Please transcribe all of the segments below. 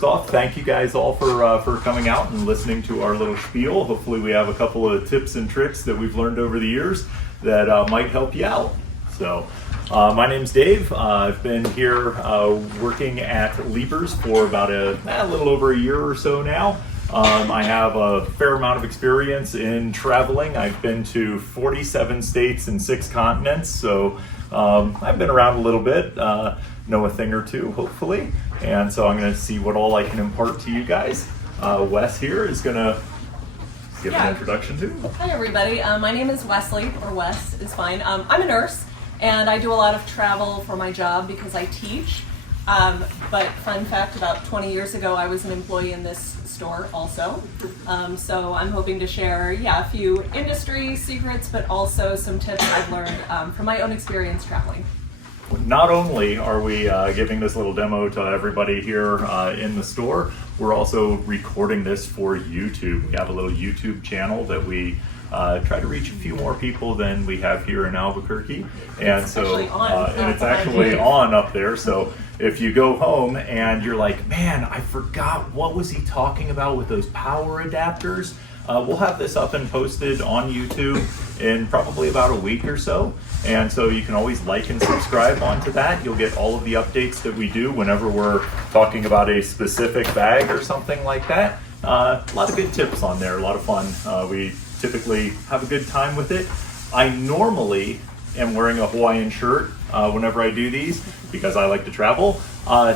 first off, thank you guys all for coming out and listening to our little spiel. Hopefully we have a couple of tips and tricks that we've learned over the years that might help you out. So my name's Dave. I've been here working at Lieber's for about a little over a year or so now. I have a fair amount of experience in traveling. I've been to 47 states and 6 continents, so I've been around a little bit, know a thing or two, hopefully. And so I'm going to see what all I can impart to you guys. Wes here is going to give an introduction to. Hi everybody, my name is Wesley, or Wes is fine. I'm a nurse, and I do a lot of travel for my job because I teach. But fun fact, about 20 years ago I was an employee in this store also. So I'm hoping to share a few industry secrets, but also some tips I've learned from my own experience traveling. Not only are we giving this little demo to everybody here in the store, we're also recording this for YouTube. We have a little YouTube channel that we try to reach a few more people than we have here in Albuquerque. And so, and it's actually on up there. So if you go home and you're like, man, I forgot, what was he talking about with those power adapters? We'll have this up and posted on YouTube in probably about a week or so. And so you can always like and subscribe onto that. You'll get all of the updates that we do whenever we're talking about a specific bag or something like that. A lot of good tips on there, a lot of fun. We typically have a good time with it. I normally am wearing a Hawaiian shirt whenever I do these because I like to travel.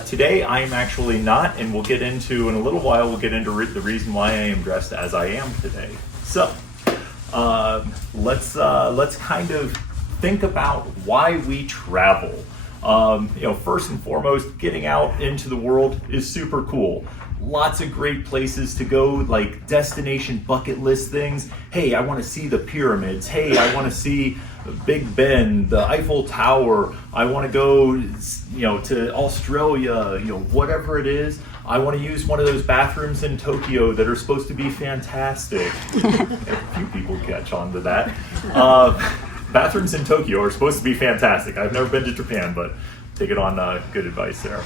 Today I am actually not, and we'll get into, in a little while, we'll get into the reason why I am dressed as I am today. So let's kind of think about why we travel. First and foremost, getting out into the world is super cool. Lots of great places to go, like destination bucket list things. Hey, I want to see the pyramids. Hey, I want to see Big Ben, the Eiffel Tower. I want to go, to Australia, whatever it is. I want to use one of those bathrooms in Tokyo that are supposed to be fantastic. A few people catch on to that. Bathrooms in Tokyo are supposed to be fantastic. I've never been to Japan, but take it on good advice there.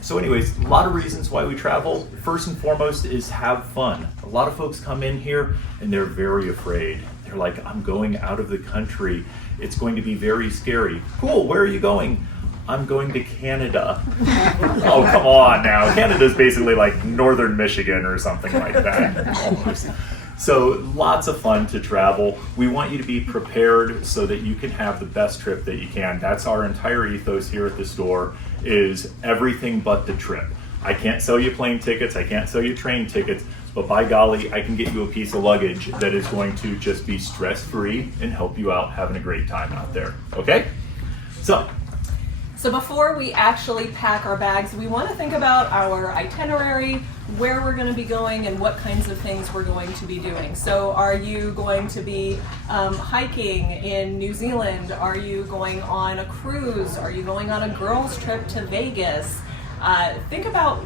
So anyways, a lot of reasons why we travel. First and foremost is have fun. A lot of folks come in here and they're very afraid. They're like, I'm going out of the country. It's going to be very scary. Cool, where are you going? I'm going to Canada. Oh, come on now. Canada's basically like northern Michigan or something like that, almost. So lots of fun to travel. We want you to be prepared so that you can have the best trip that you can. That's our entire ethos here at the store, is everything but the trip. I can't sell you plane tickets, I can't sell you train tickets, but by golly, I can get you a piece of luggage that is going to just be stress-free and help you out having a great time out there, okay? So before we actually pack our bags, we want to think about our itinerary, where we're going to be going, and what kinds of things we're going to be doing. So are you going to be hiking in New Zealand? Are you going on a cruise? Are you going on a girls' trip to Vegas? Think about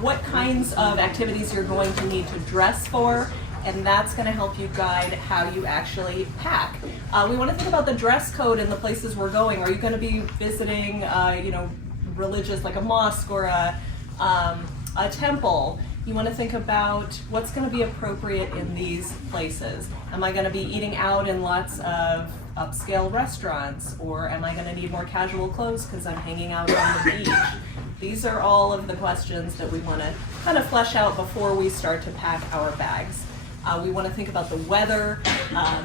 what kinds of activities you're going to need to dress for, and that's going to help you guide how you actually pack. We want to think about the dress code in the places we're going. Are you going to be visiting, religious, like a mosque or a temple? You want to think about what's going to be appropriate in these places. Am I going to be eating out in lots of upscale restaurants, or am I going to need more casual clothes because I'm hanging out on the beach? These are all of the questions that we want to kind of flesh out before we start to pack our bags. We want to think about the weather, not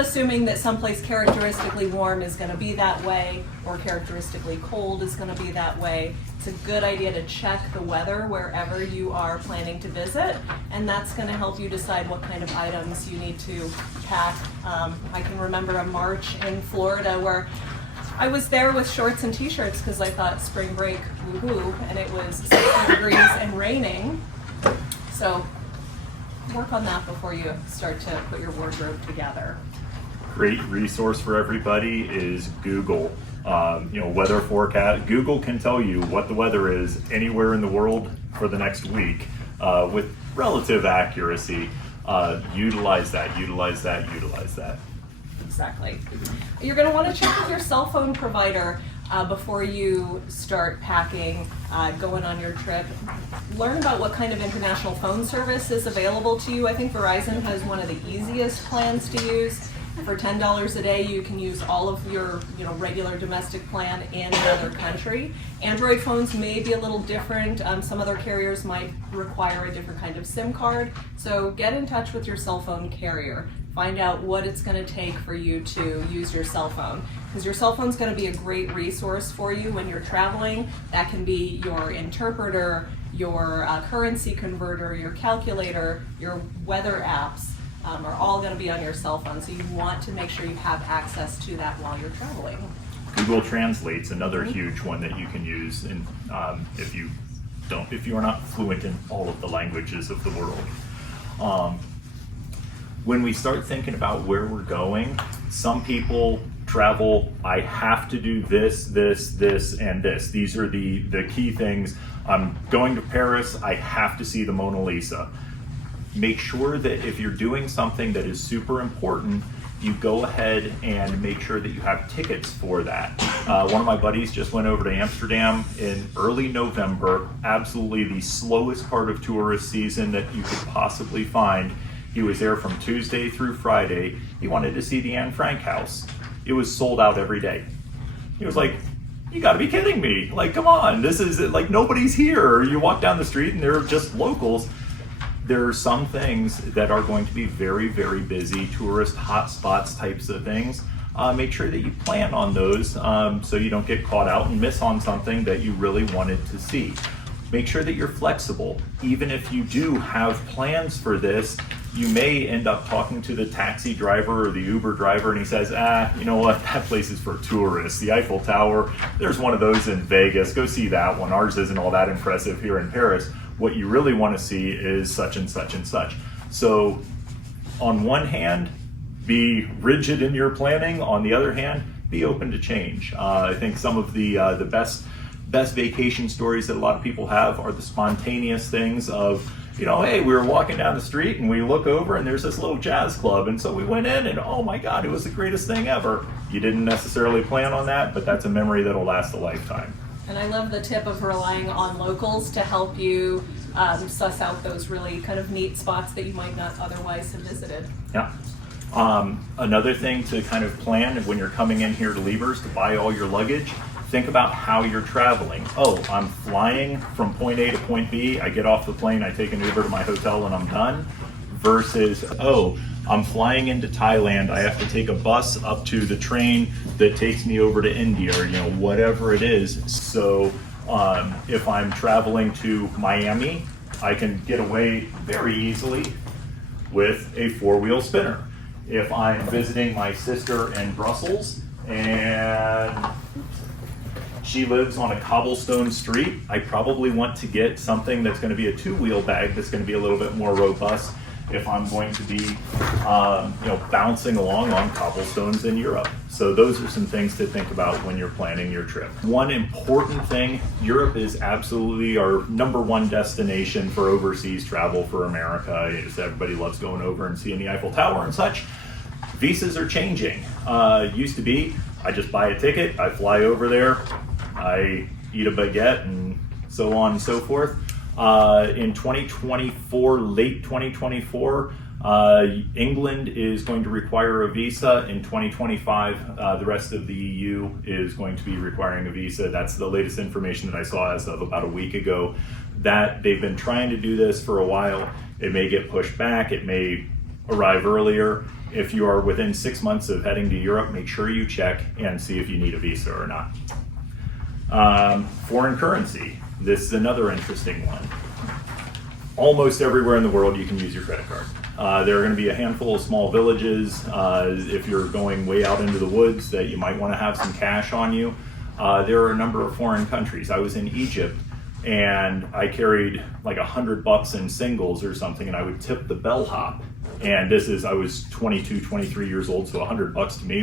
assuming that someplace characteristically warm is going to be that way or characteristically cold is going to be that way. It's a good idea to check the weather wherever you are planning to visit, and that's going to help you decide what kind of items you need to pack. I can remember a March in Florida where I was there with shorts and t-shirts because I thought spring break, woohoo, and it was 60 degrees and raining. So work on that before you start to put your wardrobe together. Great resource for everybody is Google. Weather forecast. Google can tell you what the weather is anywhere in the world for the next week with relative accuracy. Utilize that. Exactly. You're going to want to check with your cell phone provider. before you start packing, going on your trip. Learn about what kind of international phone service is available to you. I think Verizon has one of the easiest plans to use. For $10 a day, you can use all of your regular domestic plan in another country. Android phones may be a little different. Some other carriers might require a different kind of SIM card. So get in touch with your cell phone carrier. Find out what it's going to take for you to use your cell phone. Because your cell phone is going to be a great resource for you when you're traveling. That can be your interpreter, your currency converter, your calculator, your weather apps. Are all going to be on your cell phone, so you want to make sure you have access to that while you're traveling. Google Translate's another huge one that you can use, and if you are not fluent in all of the languages of the world. When we start thinking about where we're going, some people travel, I have to do this, and this. These are the key things. I'm going to Paris, I have to see the Mona Lisa. Make sure that if you're doing something that is super important, you go ahead and make sure that you have tickets for that. One of my buddies just went over to Amsterdam in early November, absolutely the slowest part of tourist season that you could possibly find. He was there from Tuesday through Friday. He wanted to see the Anne Frank house. It was sold out every day. He was like, you gotta be kidding me. Like, come on, this is like nobody's here. You walk down the street and they're just locals. There are some things that are going to be very, very busy, tourist hotspots types of things. Make sure that you plan on those so you don't get caught out and miss on something that you really wanted to see. Make sure that you're flexible. Even if you do have plans for this, you may end up talking to the taxi driver or the Uber driver and he says, you know what, that place is for tourists. The Eiffel Tower, there's one of those in Vegas, go see that one. Ours isn't all that impressive here in Paris. What you really want to see is such and such and such. So on one hand, be rigid in your planning. On the other hand, be open to change. I think some of the best vacation stories that a lot of people have are the spontaneous things of, hey, we were walking down the street and we look over and there's this little jazz club. And so we went in and oh my God, it was the greatest thing ever. You didn't necessarily plan on that, but that's a memory that'll last a lifetime. And I love the tip of relying on locals to help you suss out those really kind of neat spots that you might not otherwise have visited. Yeah. Another thing to kind of plan when you're coming in here to Lieber's to buy all your luggage, think about how you're traveling. Oh, I'm flying from point A to point B. I get off the plane, I take an Uber to my hotel and I'm done. Versus, oh, I'm flying into Thailand. I have to take a bus up to the train that takes me over to India or, whatever it is. So if I'm traveling to Miami, I can get away very easily with a four-wheel spinner. If I'm visiting my sister in Brussels and she lives on a cobblestone street, I probably want to get something that's going to be a two-wheel bag that's going to be a little bit more robust if I'm going to be bouncing along on cobblestones in Europe. So those are some things to think about when you're planning your trip. One important thing, Europe is absolutely our #1 destination for overseas travel for America. Everybody loves going over and seeing the Eiffel Tower and such. Visas are changing. Used to be, I just buy a ticket, I fly over there, I eat a baguette and so on and so forth. In 2024, late 2024, England is going to require a visa. In 2025, the rest of the EU is going to be requiring a visa. That's the latest information that I saw as of about a week ago. That they've been trying to do this for a while. It may get pushed back. It may arrive earlier. If you are within 6 months of heading to Europe, make sure you check and see if you need a visa or not. Foreign currency. This is another interesting one. Almost everywhere in the world you can use your credit card. There are going to be a handful of small villages, if you're going way out into the woods, that you might want to have some cash on you. There are a number of foreign countries. I was in Egypt and I carried like $100 in singles or something, and I would tip the bellhop. And I was 22, 23 years old, so $100 to me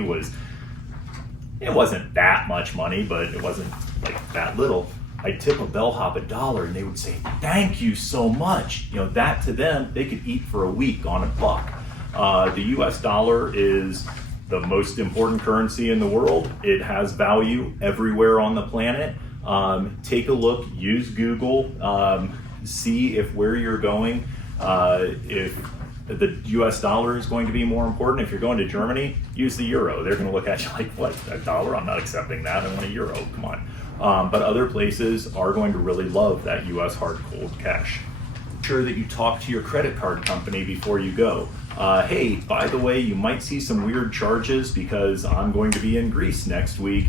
it wasn't that much money, but it wasn't like that little. I'd tip a bellhop $1 and they would say, thank you so much. That to them, they could eat for a week on $1. The US dollar is the most important currency in the world. It has value everywhere on the planet. Take a look, use Google, see if where you're going, if the US dollar is going to be more important. If you're going to Germany, use the euro. They're going to look at you like, what, a dollar? I'm not accepting that. I want a euro, come on. But other places are going to really love that US hard cold cash. Sure that you talk to your credit card company before you go. Hey, by the way, you might see some weird charges because I'm going to be in Greece next week.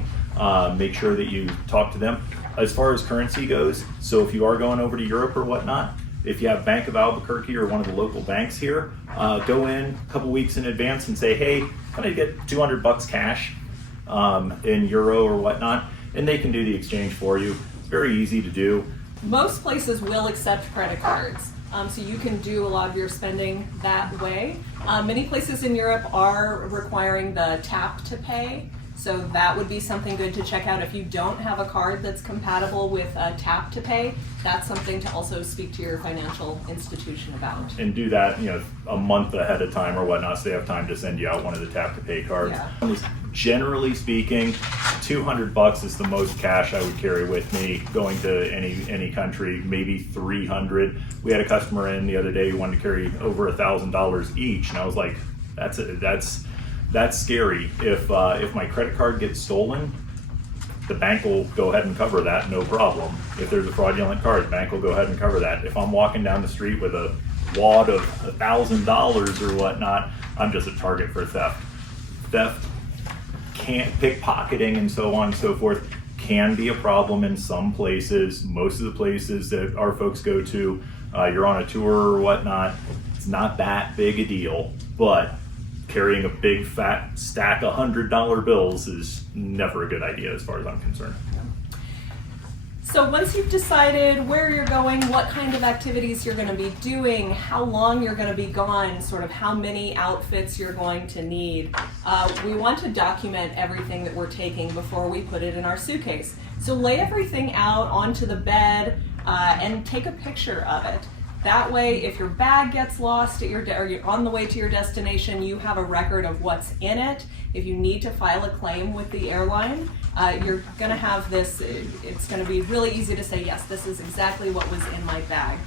Make sure that you talk to them. As far as currency goes, so if you are going over to Europe or whatnot, if you have Bank of Albuquerque or one of the local banks here, go in a couple weeks in advance and say, hey, can I get $200 cash in euro or whatnot? And they can do the exchange for you. It's very easy to do. Most places will accept credit cards, so you can do a lot of your spending that way. Many places in Europe are requiring the tap to pay, so that would be something good to check out. If you don't have a card that's compatible with tap to pay, that's something to also speak to your financial institution about. And do that, a month ahead of time or whatnot, so they have time to send you out one of the tap to pay cards. Yeah. Generally speaking, $200 is the most cash I would carry with me going to any country. Maybe $300. We had a customer in the other day who wanted to carry over $1,000 each, and I was like, that's scary. If my credit card gets stolen, the bank will go ahead and cover that, no problem. If there's a fraudulent card, the bank will go ahead and cover that. If I'm walking down the street with a wad of $1,000 or whatnot, I'm just a target for theft. Pickpocketing and so on and so forth can be a problem in some places. Most of the places that our folks go to, you're on a tour or whatnot, it's not that big a deal, but carrying a big fat stack of $100 bills is never a good idea as far as I'm concerned. So once you've decided where you're going, what kind of activities you're going to be doing, how long you're going to be gone, sort of how many outfits you're going to need, we want to document everything that we're taking before we put it in our suitcase. So lay everything out onto the bed and take a picture of it. That way, if your bag gets lost or you're on the way to your destination, you have a record of what's in it. If you need to file a claim with the airline, you're going to have this, it's going to be really easy to say, yes, this is exactly what was in my bag.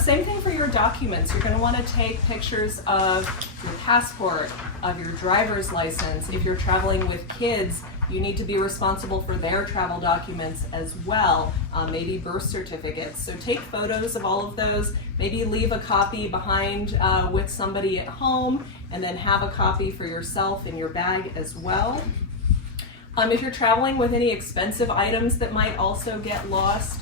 Same thing for your documents. You're going to want to take pictures of your passport, of your driver's license. If you're traveling with kids, you need to be responsible for their travel documents as well, maybe birth certificates. So take photos of all of those, maybe leave a copy behind with somebody at home, and then have a copy for yourself in your bag as well. If you're traveling with any expensive items that might also get lost,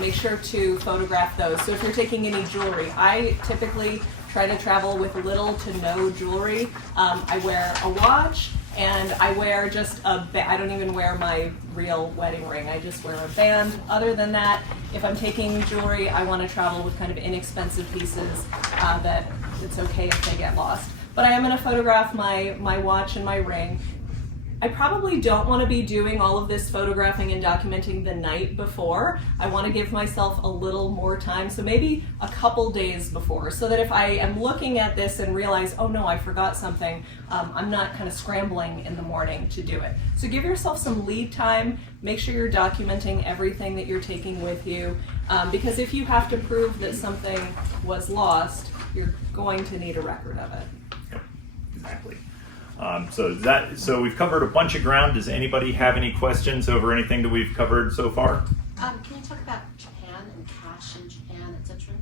make sure to photograph those. So if you're taking any jewelry, I typically try to travel with little to no jewelry. I wear a watch, and I wear just I don't even wear my real wedding ring. I just wear a band. Other than that, if I'm taking jewelry, I want to travel with kind of inexpensive pieces that it's okay if they get lost. But I am going to photograph my watch and my ring. I probably don't want to be doing all of this photographing and documenting the night before. I want to give myself a little more time, so maybe a couple days before, so that if I am looking at this and realize, oh no, I forgot something, I'm not kind of scrambling in the morning to do it. So give yourself some lead time, make sure you're documenting everything that you're taking with you, because if you have to prove that something was lost, you're going to need a record of it. Yep, exactly. So we've covered a bunch of ground. Does anybody have any questions over anything that we've covered so far? Can you talk about Japan and cash in Japan, etc.?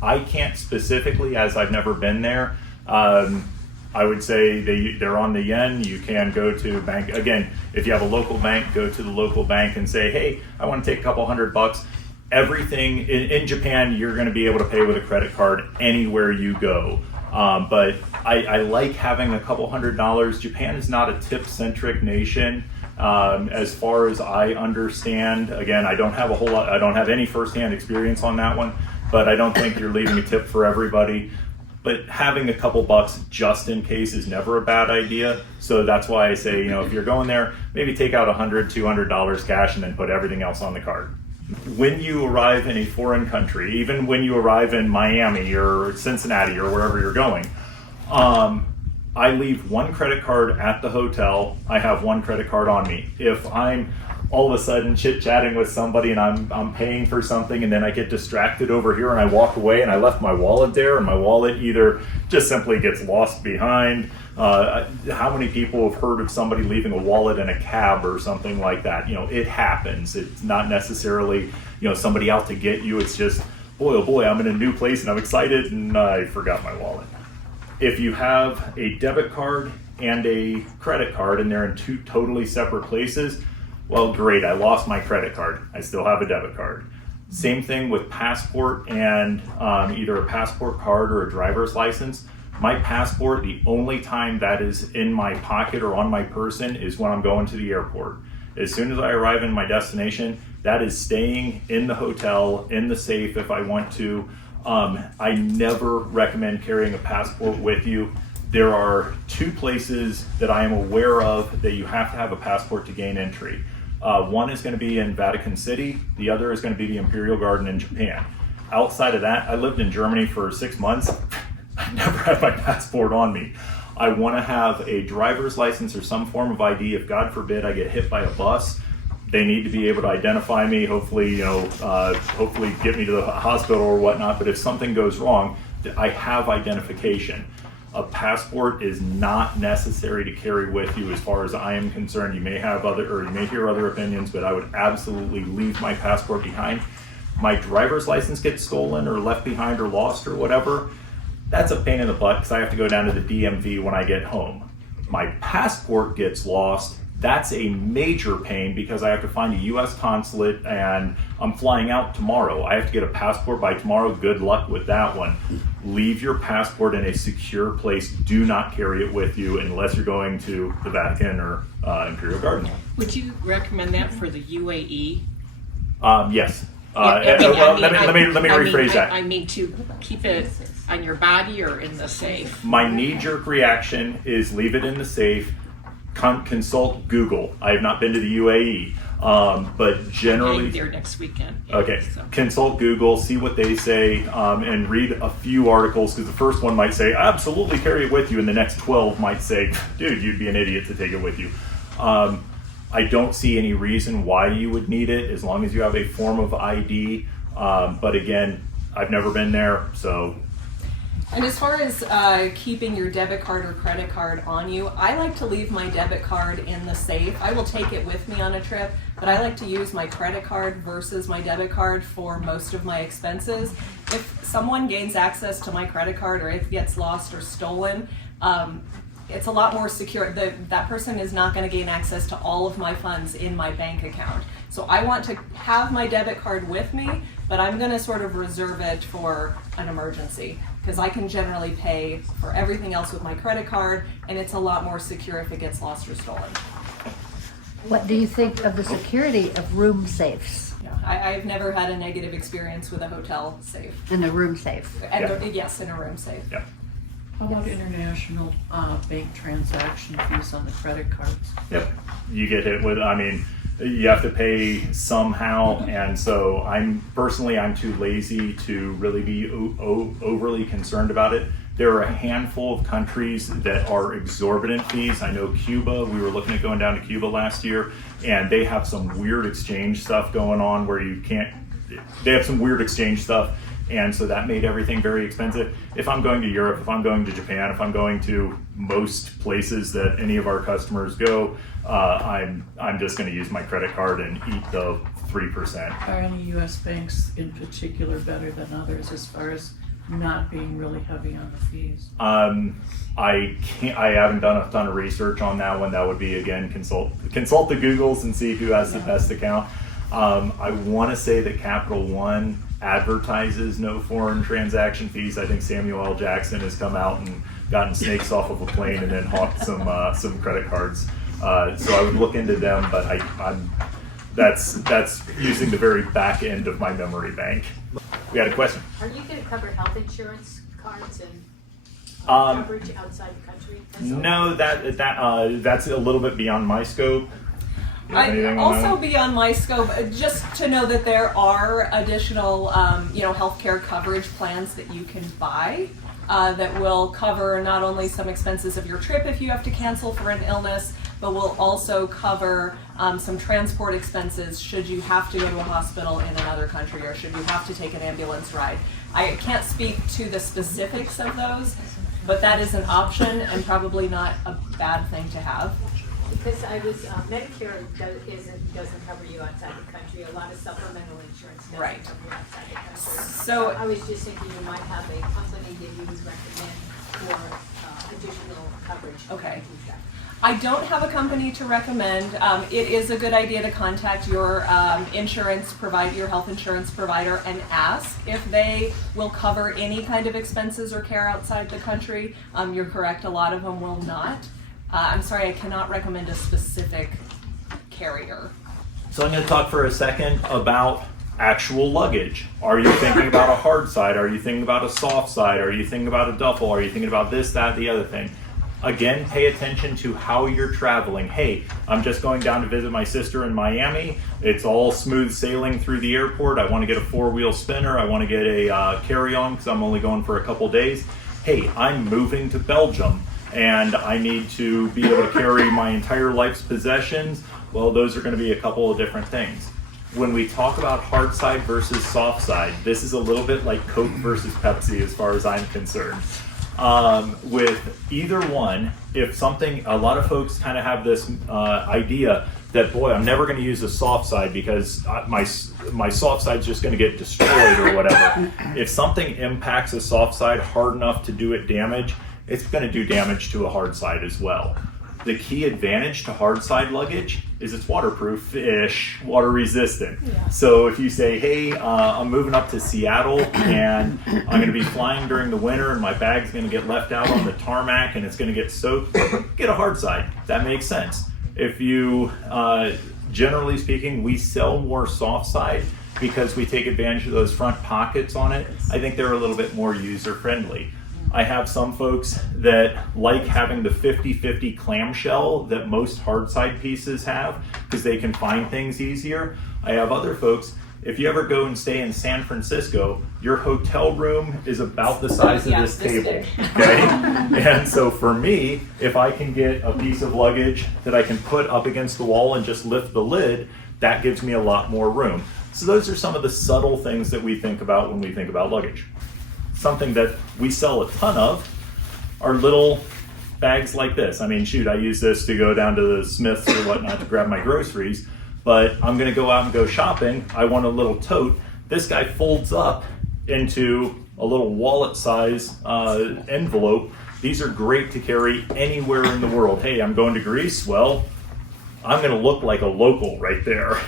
I can't specifically, as I've never been there. I would say they're on the yen. You can go to bank. Again, if you have a local bank, go to the local bank and say, hey, I want to take a couple $100. Everything in Japan, you're going to be able to pay with a credit card anywhere you go. But I like having a couple $100. Japan is not a tip-centric nation. As far as I understand, again, I don't have a whole lot, I don't have any firsthand experience on that one, but I don't think you're leaving a tip for everybody. But having a couple bucks just in case is never a bad idea. So that's why I say, if you're going there, maybe take out $100, $200 cash and then put everything else on the card. When you arrive in a foreign country, even when you arrive in Miami or Cincinnati or wherever you're going, I leave one credit card at the hotel. I have one credit card on me. If I'm all of a sudden chit-chatting with somebody and I'm paying for something and then I get distracted over here and I walk away and I left my wallet there, and my wallet either just simply gets lost behind. How many people have heard of somebody leaving a wallet in a cab or something like that? You know, it happens. It's not necessarily, you know, somebody out to get you. It's just, boy, oh boy, I'm in a new place and I'm excited and I forgot my wallet. If you have a debit card and a credit card and they're in two totally separate places, well, great, I lost my credit card. I still have a debit card. Same thing with passport and either a passport card or a driver's license. My passport, the only time that is in my pocket or on my person is when I'm going to the airport. As soon as I arrive in my destination, that is staying in the hotel, in the safe if I want to. I never recommend carrying a passport with you. There are two places that I am aware of that you have to have a passport to gain entry. One is going to be in Vatican City. The other is going to be the Imperial Garden in Japan. Outside of that, I lived in Germany for 6 months. I never had my passport on me. I want to have a driver's license or some form of ID. If God forbid I get hit by a bus, they need to be able to identify me, hopefully, you know, hopefully get me to the hospital or whatnot. But if something goes wrong, I have identification. A passport is not necessary to carry with you as far as I am concerned. You may have you may hear other opinions, but I would absolutely leave my passport behind. My driver's license gets stolen or left behind or lost or whatever, that's a pain in the butt because I have to go down to the DMV when I get home. My passport gets lost. That's a major pain because I have to find a U.S. consulate and I'm flying out tomorrow. I have to get a passport by tomorrow. Good luck with that one. Leave your passport in a secure place. Do not carry it with you unless you're going to the Vatican or Imperial Garden. Would you recommend that for the UAE? Yes. Let me rephrase that. I mean to keep it on your body or in the safe. My knee-jerk reaction is leave it in the safe. Consult Google. I have not been to the UAE, but generally I'm there next weekend. Okay, So. consult Google, see what they say, and read a few articles because the first one might say absolutely carry it with you, and the next 12 might say, dude, you'd be an idiot to take it with you. I don't see any reason why you would need it as long as you have a form of ID. But again, I've never been there, so. And as far as keeping your debit card or credit card on you, I like to leave my debit card in the safe. I will take it with me on a trip, but I like to use my credit card versus my debit card for most of my expenses. If someone gains access to my credit card or it gets lost or stolen, it's a lot more secure. That person is not going to gain access to all of my funds in my bank account. So I want to have my debit card with me, but I'm going to sort of reserve it for an emergency because I can generally pay for everything else with my credit card, and it's a lot more secure if it gets lost or stolen. What do you think of the security of room safes? Yeah, I've never had a negative experience with a hotel safe. In a room safe? Yes, in a room safe. Yeah. How about international bank transaction fees on the credit cards? Yep. You get hit with, I mean, you have to pay somehow, and so I'm too lazy to really be overly concerned about it. There are a handful of countries that are exorbitant fees. I know Cuba, we were looking at going down to Cuba last year, and they have some weird exchange stuff going on where they have some weird exchange stuff. And so that made everything very expensive. If I'm going to Europe, if I'm going to Japan, if I'm going to most places that any of our customers go, I'm just going to use my credit card and eat the 3%. Are any U.S. banks in particular better than others as far as not being really heavy on the fees? I haven't done a ton of research on that one. That would be, again, consult the Googles and see who has the best account. I want to say that Capital One advertises no foreign transaction fees. I think Samuel L. Jackson has come out and gotten snakes off of a plane and then hawked some credit cards. So I would look into them, but that's using the very back end of my memory bank. We had a question. Are you going to cover health insurance cards and coverage outside the country? No, that's a little bit beyond my scope. Also beyond my scope, just to know that there are additional, healthcare coverage plans that you can buy. that will cover not only some expenses of your trip if you have to cancel for an illness, but will also cover some transport expenses should you have to go to a hospital in another country or should you have to take an ambulance ride. I can't speak to the specifics of those, but that is an option and probably not a bad thing to have. Because Medicare doesn't cover you outside the country. A lot of supplemental insurance doesn't Right. cover you outside the country. So I was just thinking you might have a company that you would recommend for additional coverage. Okay. I don't have a company to recommend. It is a good idea to contact your your health insurance provider and ask if they will cover any kind of expenses or care outside the country. You're correct, a lot of them will not. I'm sorry, I cannot recommend a specific carrier. So I'm going to talk for a second about actual luggage. Are you thinking about a hard side? Are you thinking about a soft side? Are you thinking about a duffel? Are you thinking about this, that, the other thing? Again, pay attention to how you're traveling. Hey, I'm just going down to visit my sister in Miami. It's all smooth sailing through the airport. I want to get a 4-wheel spinner. I want to get a carry-on because I'm only going for a couple days. Hey, I'm moving to Belgium and I need to be able to carry my entire life's possessions. Well, those are going to be a couple of different things. When we talk about hard side versus soft side, this is a little bit like Coke versus Pepsi as far as I'm concerned. With either one, if something, a lot of folks kind of have this idea that, boy, I'm never going to use the soft side because my soft side's just going to get destroyed or whatever. If something impacts a soft side hard enough to do it damage, it's going to do damage to a hard side as well. The key advantage to hard side luggage is it's waterproof-ish, water resistant. Yeah. So if you say, hey, I'm moving up to Seattle and I'm going to be flying during the winter and my bag's going to get left out on the tarmac and it's going to get soaked, get a hard side. That makes sense. If you, generally speaking, we sell more soft side because we take advantage of those front pockets on it. I think they're a little bit more user-friendly. I have some folks that like having the 50-50 clamshell that most hard side pieces have because they can find things easier. I have other folks, if you ever go and stay in San Francisco, your hotel room is about the size of this table, okay? And so for me, if I can get a piece of luggage that I can put up against the wall and just lift the lid, that gives me a lot more room. So those are some of the subtle things that we think about when we think about luggage. Something that we sell a ton of are little bags like this. I mean, shoot, I use this to go down to the Smiths or whatnot to grab my groceries, but I'm gonna go out and go shopping. I want a little tote. This guy folds up into a little wallet size envelope. These are great to carry anywhere in the world. Hey, I'm going to Greece. Well, I'm gonna look like a local right there.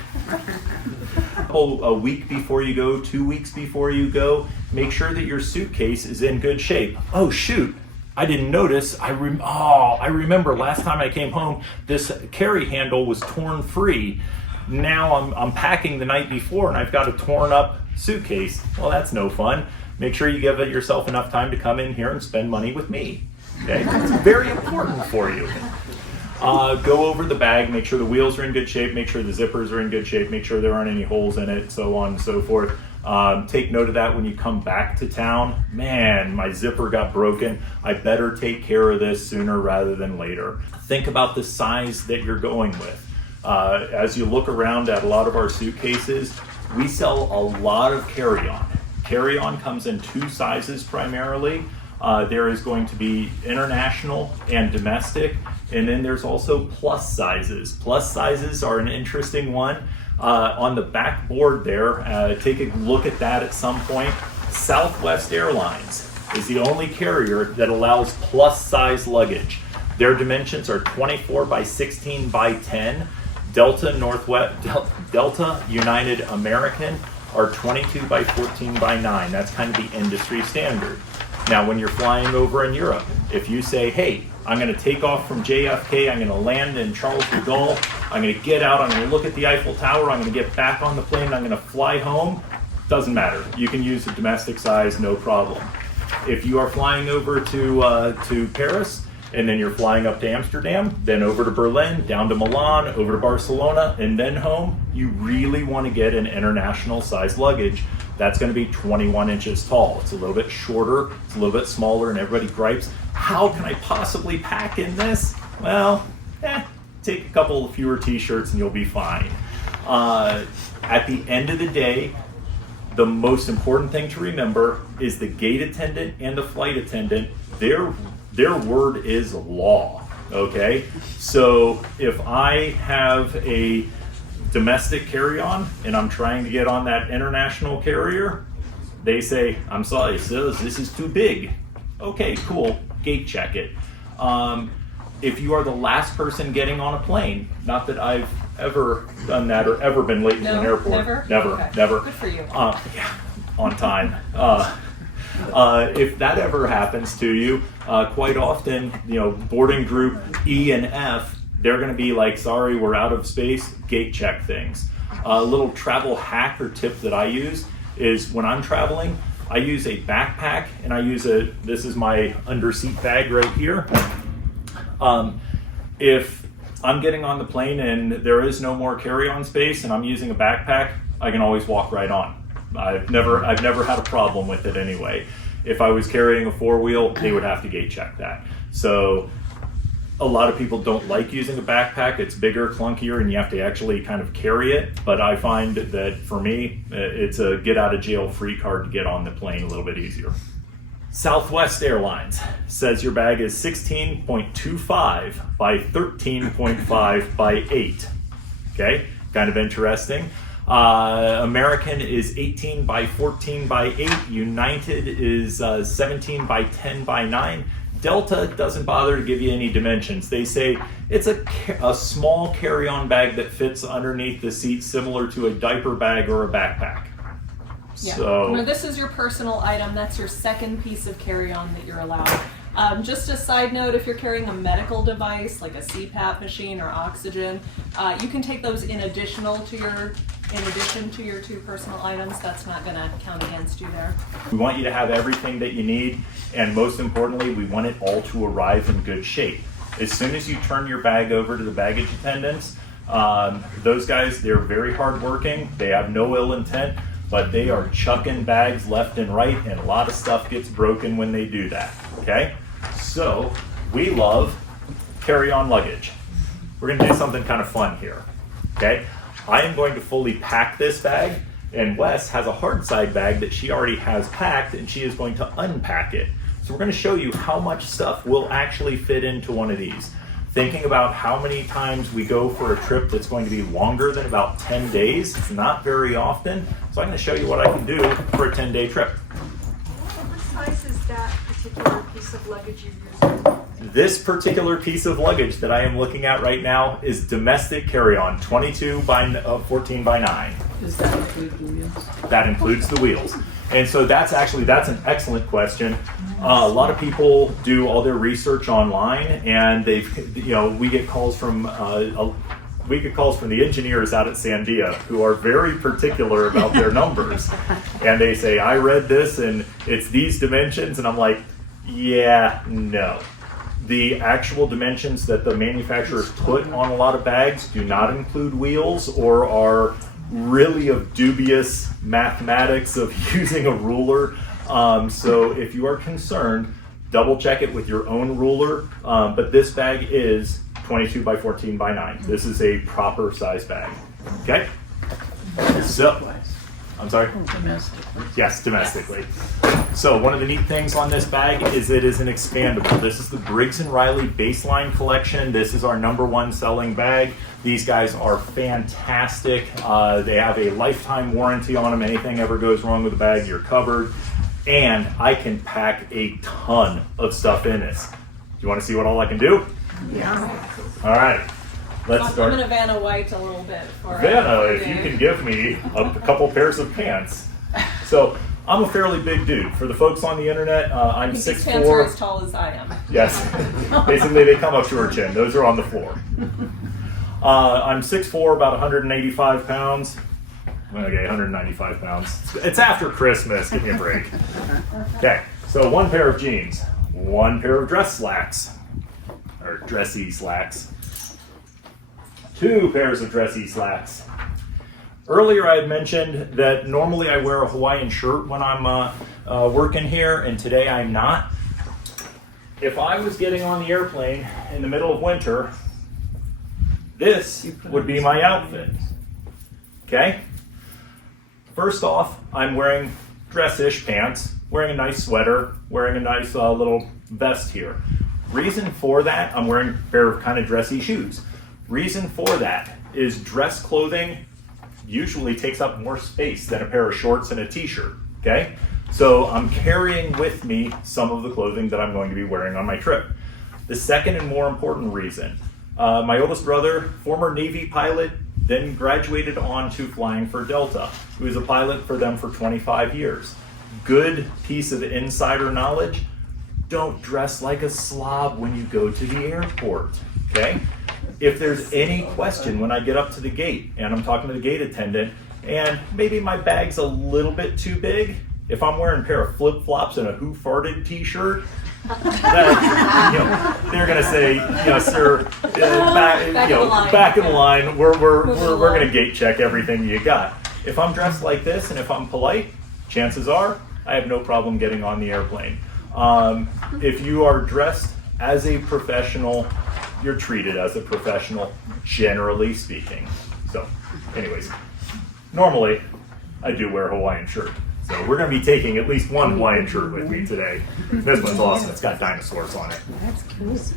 A week before you go, 2 weeks before you go, make sure that your suitcase is in good shape. Oh shoot, I didn't notice. I remember last time I came home, this carry handle was torn free. Now I'm packing the night before and I've got a torn up suitcase. Well, that's no fun. Make sure you give yourself enough time to come in here and spend money with me. Okay, it's very important for you. Go over the bag, make sure the wheels are in good shape, make sure the zippers are in good shape, make sure there aren't any holes in it, so on and so forth. Take note of that when you come back to town. Man, my zipper got broken. I better take care of this sooner rather than later. Think about the size that you're going with. As you look around at a lot of our suitcases, we sell a lot of carry-on. Carry-on comes in 2 sizes primarily. There is going to be international and domestic, and then there's also plus sizes. Plus sizes are an interesting one. On the back board there, take a look at that at some point. Southwest Airlines is the only carrier that allows plus size luggage. Their dimensions are 24 by 16 by 10. Delta United American are 22 by 14 by 9. That's kind of the industry standard. Now, when you're flying over in Europe, if you say, hey, I'm going to take off from JFK, I'm going to land in Charles de Gaulle, I'm going to get out, I'm going to look at the Eiffel Tower, I'm going to get back on the plane, I'm going to fly home, doesn't matter. You can use a domestic size, no problem. If you are flying over to Paris, and then you're flying up to Amsterdam, then over to Berlin, down to Milan, over to Barcelona, and then home, you really want to get an international size luggage That's going to be 21 inches tall. It's a little bit shorter, it's a little bit smaller, and everybody gripes, how can I possibly pack in this? Well, take a couple fewer t-shirts and you'll be fine. At the end of the day, the most important thing to remember is the gate attendant and the flight attendant, their word is law, okay? So if I have a domestic carry-on and I'm trying to get on that international carrier, they say, I'm sorry, sir, this is too big. Okay, cool, gate check it. If you are the last person getting on a plane, not that I've ever done that or ever been late to an airport. Never? Okay. Good for you. Yeah, on time. If that ever happens to you, quite often, boarding group E and F, they're going to be like, sorry, we're out of space, gate check things. A little travel hack or tip that I use is when I'm traveling, I use a backpack and I use this is my underseat bag right here. If I'm getting on the plane and there is no more carry-on space and I'm using a backpack, I can always walk right on. I've never had a problem with it anyway. If I was carrying a four-wheel, they would have to gate check that. So a lot of people don't like using a backpack. It's bigger, clunkier, and you have to actually kind of carry it. But I find that for me, it's a get out of jail free card to get on the plane a little bit easier. Southwest Airlines says your bag is 16.25 by 13.5 by 8. Okay, kind of interesting. American is 18 by 14 by 8. United is 17 by 10 by 9. Delta doesn't bother to give you any dimensions. They say it's a small carry-on bag that fits underneath the seat, similar to a diaper bag or a backpack. Yeah. So Now, this is your personal item. That's your second piece of carry-on that you're allowed. Just a side note, if you're carrying a medical device like a CPAP machine or oxygen, you can take those in addition to your two personal items. That's not going to count against you there. we want you to have everything that you need, and most importantly, we want it all to arrive in good shape. As soon as you turn your bag over to the baggage attendants, those guys, they're very hardworking. They have no ill intent, but they are chucking bags left and right, and a lot of stuff gets broken when they do that, okay? So we love carry-on luggage. We're gonna do something kind of fun here, okay? I am going to fully pack this bag, and Wes has a hard side bag that she already has packed, and she is going to unpack it. So we're gonna show you how much stuff will actually fit into one of these. Thinking about how many times we go for a trip that's going to be longer than about 10 days, it's not very often. So I'm gonna show you what I can do for a 10-day trip. What size is that particular piece of luggage you're using? This particular piece of luggage that I am looking at right now is domestic carry-on, 22 by 14 by 9. Does that include the wheels? That includes the wheels. And so that's an excellent question. A lot of people do all their research online, and we get calls from the engineers out at Sandia who are very particular about their numbers. And they say, I read this and it's these dimensions, and I'm like, yeah, no. The actual dimensions that the manufacturers put on a lot of bags do not include wheels, or are really of dubious mathematics of using a ruler. So if you are concerned, double check it with your own ruler. But this bag is 22 by 14 by 9. This is a proper size bag. Okay? So, I'm sorry? Domestically. Yes, domestically. So one of the neat things on this bag is it is an expandable. This is the Briggs Riley Baseline collection. This is our #1 selling bag. These guys are fantastic. They have a lifetime warranty on them. Anything ever goes wrong with the bag, you're covered. And I can pack a ton of stuff in this. Do you want to see what all I can do? Yeah. All right, let's I'm start. going to Vanna White a little bit. Vanna, if you can give me a couple pairs of pants. So I'm a fairly big dude. For the folks on the internet, I'm These pants are as 6'4". tall as I am. Yes, basically they come up to her chin. Those are on the floor. I'm 6'4", about 185 pounds. Okay, 195 pounds. It's after Christmas, give me a break. Okay, so one pair of jeans, one pair of dress slacks, or dressy slacks, two pairs of dressy slacks, earlier I had mentioned that normally I wear a Hawaiian shirt when I'm working here, and today I'm not. If I was getting on the airplane in the middle of winter, this would be my outfit. Okay? First off, I'm wearing dress-ish pants, wearing a nice sweater, wearing a nice little vest here. Reason for that, I'm wearing a pair of kind of dressy shoes. Reason for that is dress clothing usually takes up more space than a pair of shorts and a t-shirt, okay? So I'm carrying with me some of the clothing that I'm going to be wearing on my trip. The second and more important reason, my oldest brother, former Navy pilot, then graduated on to flying for Delta. He was a pilot for them for 25 years. Good piece of insider knowledge, don't dress like a slob when you go to the airport, okay? If there's any question when I get up to the gate and I'm talking to the gate attendant and maybe my bag's a little bit too big, if I'm wearing a pair of flip-flops and a Who Farted t-shirt, they're gonna say, sir, back in the line. We're gonna gate check everything you got. If I'm dressed like this and if I'm polite, chances are I have no problem getting on the airplane. If you are dressed as a professional, you're treated as a professional, generally speaking. So, anyways, normally I do wear a Hawaiian shirt. So we're going to be taking at least one Hawaiian shirt with me today. This one's awesome. It's got dinosaurs on it. That's cool. So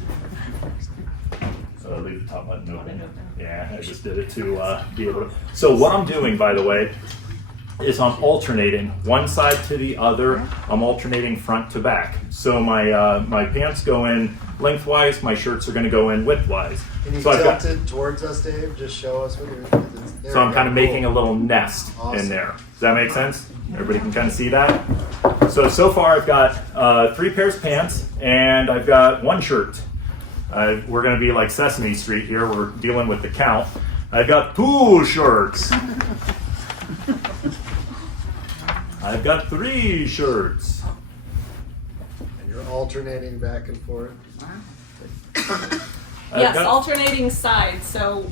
I leave the top button open. Yeah, I just did it to be able to. So what I'm doing, by the way, is I'm alternating one side to the other. I'm alternating front to back. So my pants go in lengthwise. My shirts are going to go in widthwise. Can you So I've got- tilt it towards us, Dave? Just show us what you're doing. So I'm kind of making a little nest in Awesome. there. Does that make sense? Everybody can kind of see that? So far I've got 3 pairs of pants and I've got 1 shirt. We're going to be like Sesame Street here. We're dealing with the count. I've got 2 shirts. I've got 3 shirts. And you're alternating back and forth. Yes, alternating sides. So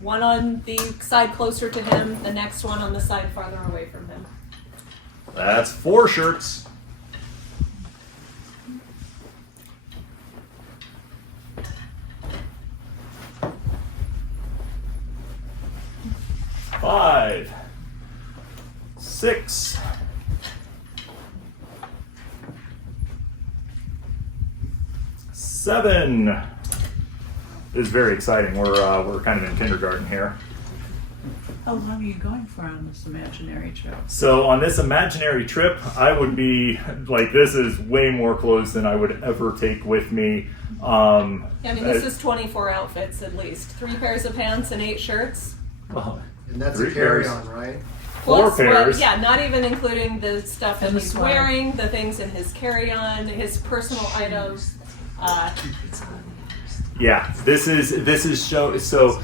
one on the side closer to him, the next one on the side farther away from him. That's 4 shirts. Five, 6, 7. This is very exciting. We're kind of in kindergarten here. How long are you going for on this imaginary trip? So on this imaginary trip, I would be like, this is way more clothes than I would ever take with me. I mean, this is 24 outfits at least. 3 pairs of pants and 8 shirts. Well, And that's 3 a pairs. carry-on, right? 4 Plus, pairs. yeah, not even including the stuff that And the he's sweater. wearing, the things in his carry-on, his personal items. Yeah, this is so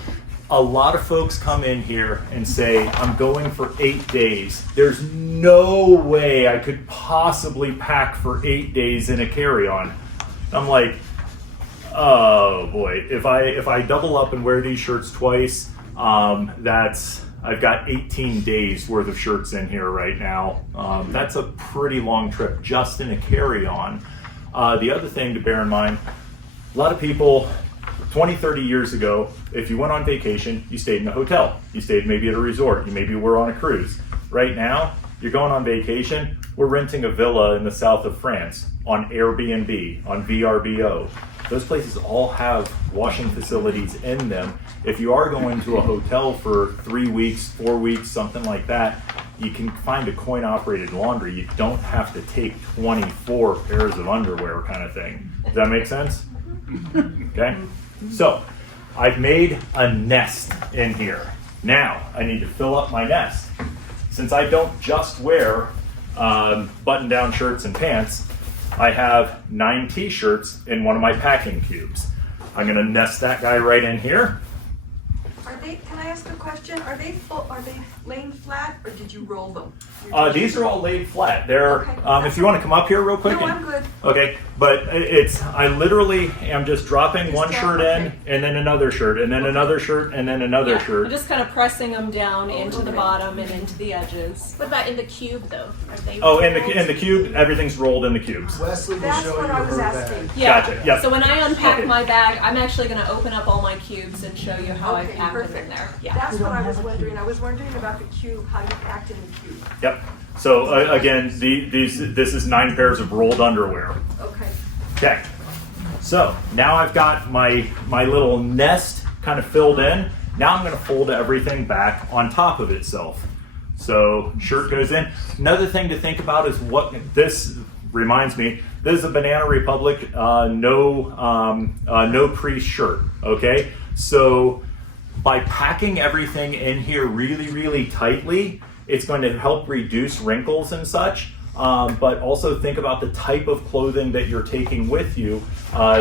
a lot of folks come in here and say, I'm going for 8 days. There's no way I could possibly pack for 8 days in a carry-on. I'm like, oh boy, if I double up and wear these shirts twice, I've got 18 days worth of shirts in here right now. That's a pretty long trip just in a carry-on. The other thing to bear in mind, a lot of people 20, 30 years ago, if you went on vacation, you stayed in a hotel. You stayed maybe at a resort. You maybe were on a cruise. Right now, you're going on vacation, we're renting a villa in the south of France on Airbnb, on VRBO. Those places all have washing facilities in them. If you are going to a hotel for 3 weeks, 4 weeks, something like that, you can find a coin-operated laundry. You don't have to take 24 pairs of underwear kind of thing. Does that make sense? Okay? So, I've made a nest in here. Now, I need to fill up my nest. Since I don't just wear button-down shirts and pants, I have 9 t-shirts in one of my packing cubes. I'm gonna nest that guy right in here. Are they, can I ask a question? Are they full, are they laying flat, or did you roll them? These are all laid flat. They're, Okay. if you want to come up here real quick. No, I'm good. Okay, but I literally am just dropping one shirt in, and then another shirt, and then another shirt, and then another Yeah, shirt. I'm just kind of pressing them down into the bottom and into the edges. What about in the cube though? Are they Oh, in rolled? the cube, everything's rolled in the cubes. Wesley will That's show what you I was her asking. bag. Yeah. Gotcha, yep. So when I unpack my bag, I'm actually going to open up all my cubes and show you how I Okay, pack them in perfect. there. Yeah. That's what I was wondering. I was wondering about the cube, how you packed in the cube. Yep. So again, this is 9 pairs of rolled underwear. Okay. Okay. So now I've got my little nest kind of filled in. Now I'm going to fold everything back on top of itself. So shirt goes in. Another thing to think about is what this reminds me. This is a Banana Republic no crease shirt. Okay. So by packing everything in here really, really tightly, it's going to help reduce wrinkles and such. But also think about the type of clothing that you're taking with you.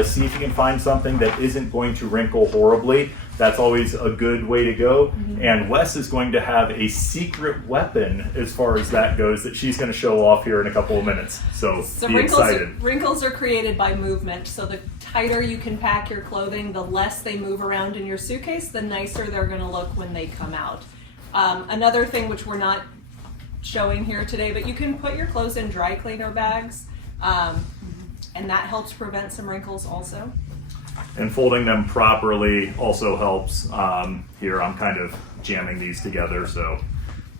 See if you can find something that isn't going to wrinkle horribly. That's always a good way to go. And Wes is going to have a secret weapon as far as that goes that she's going to show off here in a couple of minutes. So be excited. Wrinkles are created by movement. So the tighter you can pack your clothing, the less they move around in your suitcase, the nicer they're going to look when they come out. Another thing which we're not showing here today, but you can put your clothes in dry cleaner bags, and that helps prevent some wrinkles also. And folding them properly also helps. Here I'm kind of jamming these together, so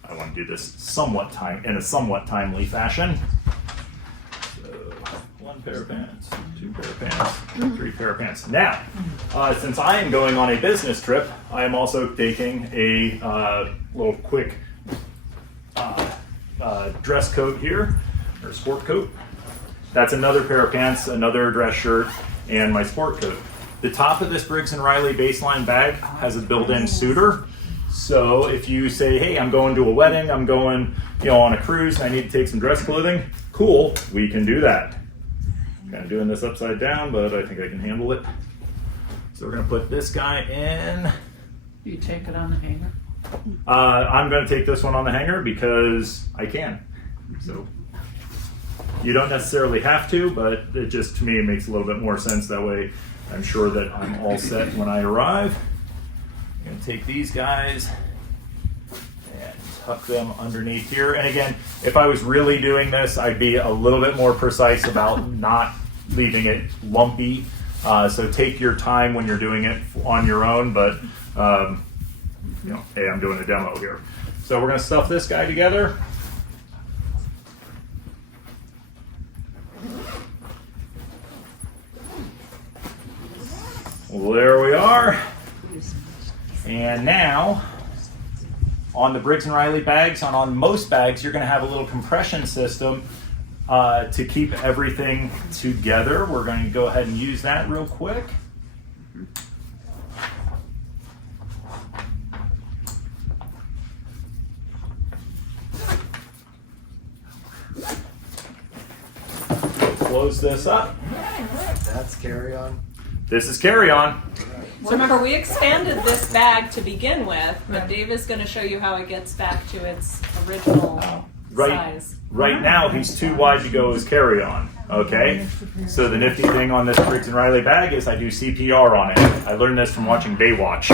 I want to do this in a somewhat timely fashion. So 1 pair of pants, 2 pair of pants, 3 pair of pants. Now, since I am going on a business trip, I am also taking a little quick dress coat here, or sport coat. That's another pair of pants, another dress shirt, and my sport coat. The top of this Briggs Riley Baseline bag has a built-in suitor. So if you say, hey, I'm going to a wedding, I'm going on a cruise, and I need to take some dress clothing, cool, we can do that. Kind of doing this upside down, but I think I can handle it. So we're gonna put this guy in. Do you take it on the hanger? I'm going to take this one on the hanger because I can. So you don't necessarily have to, but it just, to me, it makes a little bit more sense. That way I'm sure that I'm all set when I arrive. I'm going to take these guys and tuck them underneath here. And again, if I was really doing this, I'd be a little bit more precise about not leaving it lumpy. So take your time when you're doing it on your own, but hey, I'm doing a demo here. So we're going to stuff this guy together. Well, there we are. And now, on the Briggs & Riley bags, on most bags, you're going to have a little compression system to keep everything together. We're going to go ahead and use that real quick. Close this up. That's carry-on. This is carry-on. So remember, we expanded this bag to begin with, but Dave is going to show you how it gets back to its original size. Right now, he's too wide to go as carry-on. Okay? So the nifty thing on this Briggs & Riley bag is I do CPR on it. I learned this from watching Baywatch.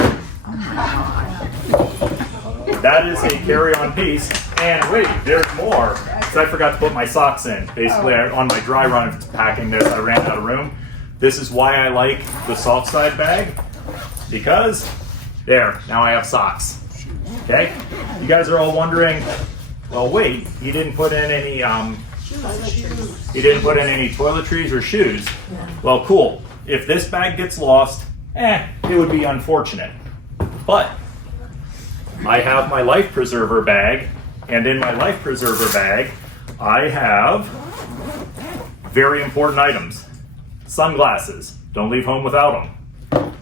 That is a carry-on piece. And wait, there's more. Because I forgot to put my socks in. Basically, on my dry run of packing this, I ran out of room. This is why I like the soft side bag. Because, there, now I have socks. Okay? You guys are all wondering, well, wait, you didn't put in any, toiletries or shoes. Well, cool. If this bag gets lost, it would be unfortunate. But I have my life preserver bag, and in my life preserver bag, I have very important items. Sunglasses. Don't leave home without them.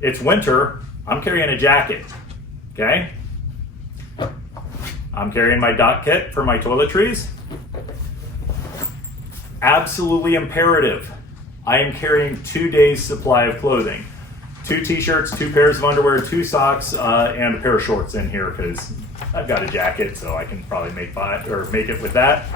It's winter. I'm carrying a jacket. Okay? I'm carrying my dot kit for my toiletries. Absolutely imperative. I am carrying 2 days supply of clothing. 2 t-shirts, 2 pairs of underwear, 2 socks, and a pair of shorts in here because I've got a jacket, so I can probably make it with that.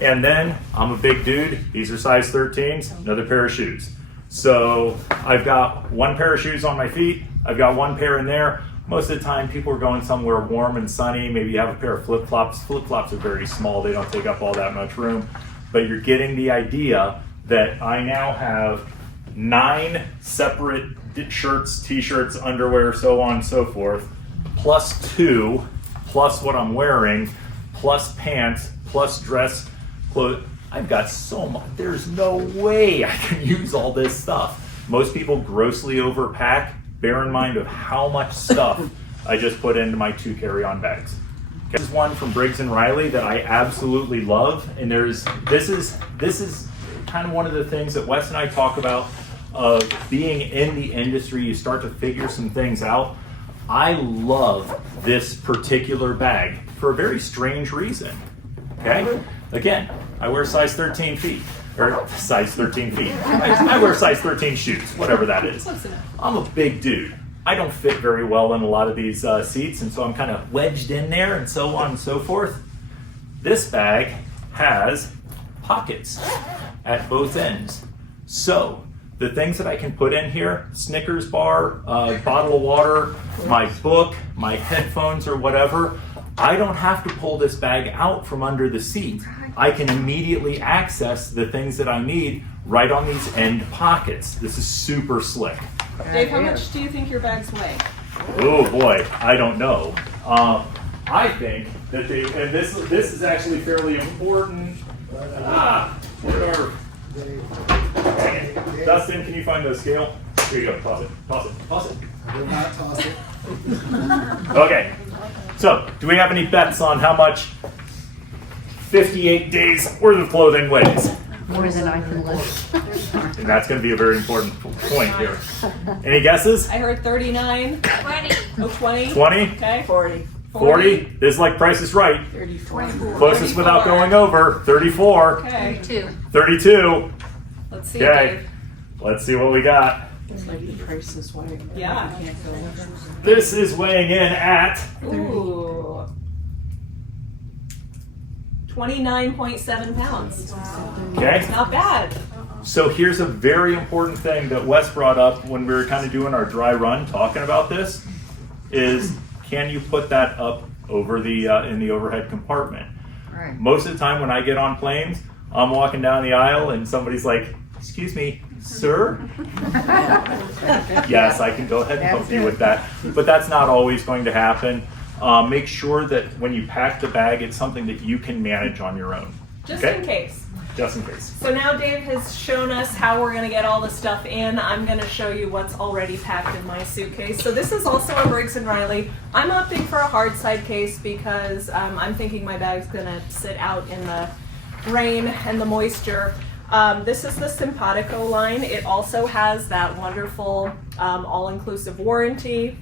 And then I'm a big dude. These are size 13s. Another pair of shoes. So I've got 1 pair of shoes on my feet. I've got 1 pair in there. Most of the time, people are going somewhere warm and sunny. Maybe you have a pair of flip-flops. Flip-flops are very small. They don't take up all that much room. But you're getting the idea that I now have 9 separate shirts, t-shirts, underwear, so on and so forth, plus 2, plus what I'm wearing, plus pants, plus dress clothes. I've got so much. There's no way I can use all this stuff. Most people grossly overpack. Bear in mind of how much stuff I just put into my 2 carry-on bags. This is one from Briggs Riley that I absolutely love, and this is kind of one of the things that Wes and I talk about of being in the industry. You start to figure some things out. I love this particular bag for a very strange reason. Okay, again, I wear size 13 feet. Or size 13 feet. I wear size 13 shoes, whatever that is. I'm a big dude. I don't fit very well in a lot of these seats, and so I'm kind of wedged in there and so on and so forth. This bag has pockets at both ends. So the things that I can put in here, Snickers bar, bottle of water, my book, my headphones or whatever, I don't have to pull this bag out from under the seat. I can immediately access the things that I need right on these end pockets. This is super slick. Dave, how much do you think your bags weigh? Oh boy, I don't know. I think that and this is actually fairly important. Dustin, can you find the scale? Here you go, toss it. I did not toss it. Okay, so do we have any bets on how much 58 days worth of clothing weighs? More than I can lift. And that's going to be a very important point here. Any guesses? I heard 39. 20. Oh, 20. 20? Okay. 40. 40? This is like Price is Right. 34. Closest without going over. 34. Okay. 32. Let's see, Okay. Dave. Let's see what we got. It's like the Price is Right. Yeah. You can't go over. This is weighing in at Ooh. 29.7 pounds. okay. Not bad. So here's a very important thing that Wes brought up when we were kind of doing our dry run talking about this is can you put that up over the in the overhead compartment? Right. Most of the time when I get on planes, I'm walking down the aisle and somebody's like, "Excuse me, sir?" Yes, I can go ahead and help you with that. But that's not always going to happen. Make sure that when you pack the bag, it's something that you can manage on your own. Just Okay? in case. Just in case. So now Dave has shown us how we're going to get all the stuff in. I'm going to show you what's already packed in my suitcase. So this is also a Briggs & Riley. I'm opting for a hard side case because I'm thinking my bag's going to sit out in the rain and the moisture. This is the SYMPATICO line. It also has that wonderful all-inclusive warranty.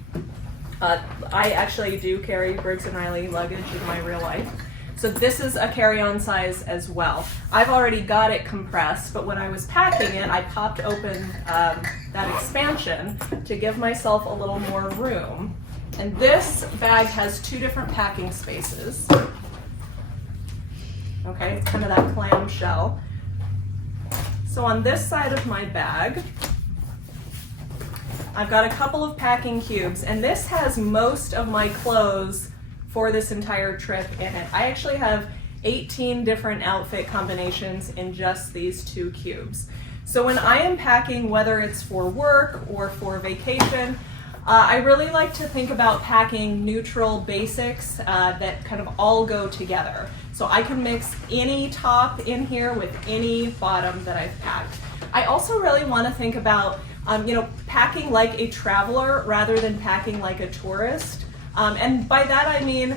I actually do carry Briggs & Riley luggage in my real life. So this is a carry-on size as well. I've already got it compressed, but when I was packing it, I popped open that expansion to give myself a little more room. And this bag has 2 different packing spaces. Okay, it's kind of that clamshell. So on this side of my bag, I've got a couple of packing cubes, and this has most of my clothes for this entire trip in it. I actually have 18 different outfit combinations in just these 2 cubes. So when I am packing, whether it's for work or for vacation, I really like to think about packing neutral basics that kind of all go together. So I can mix any top in here with any bottom that I've packed. I also really want to think about packing like a traveler rather than packing like a tourist. And by that I mean,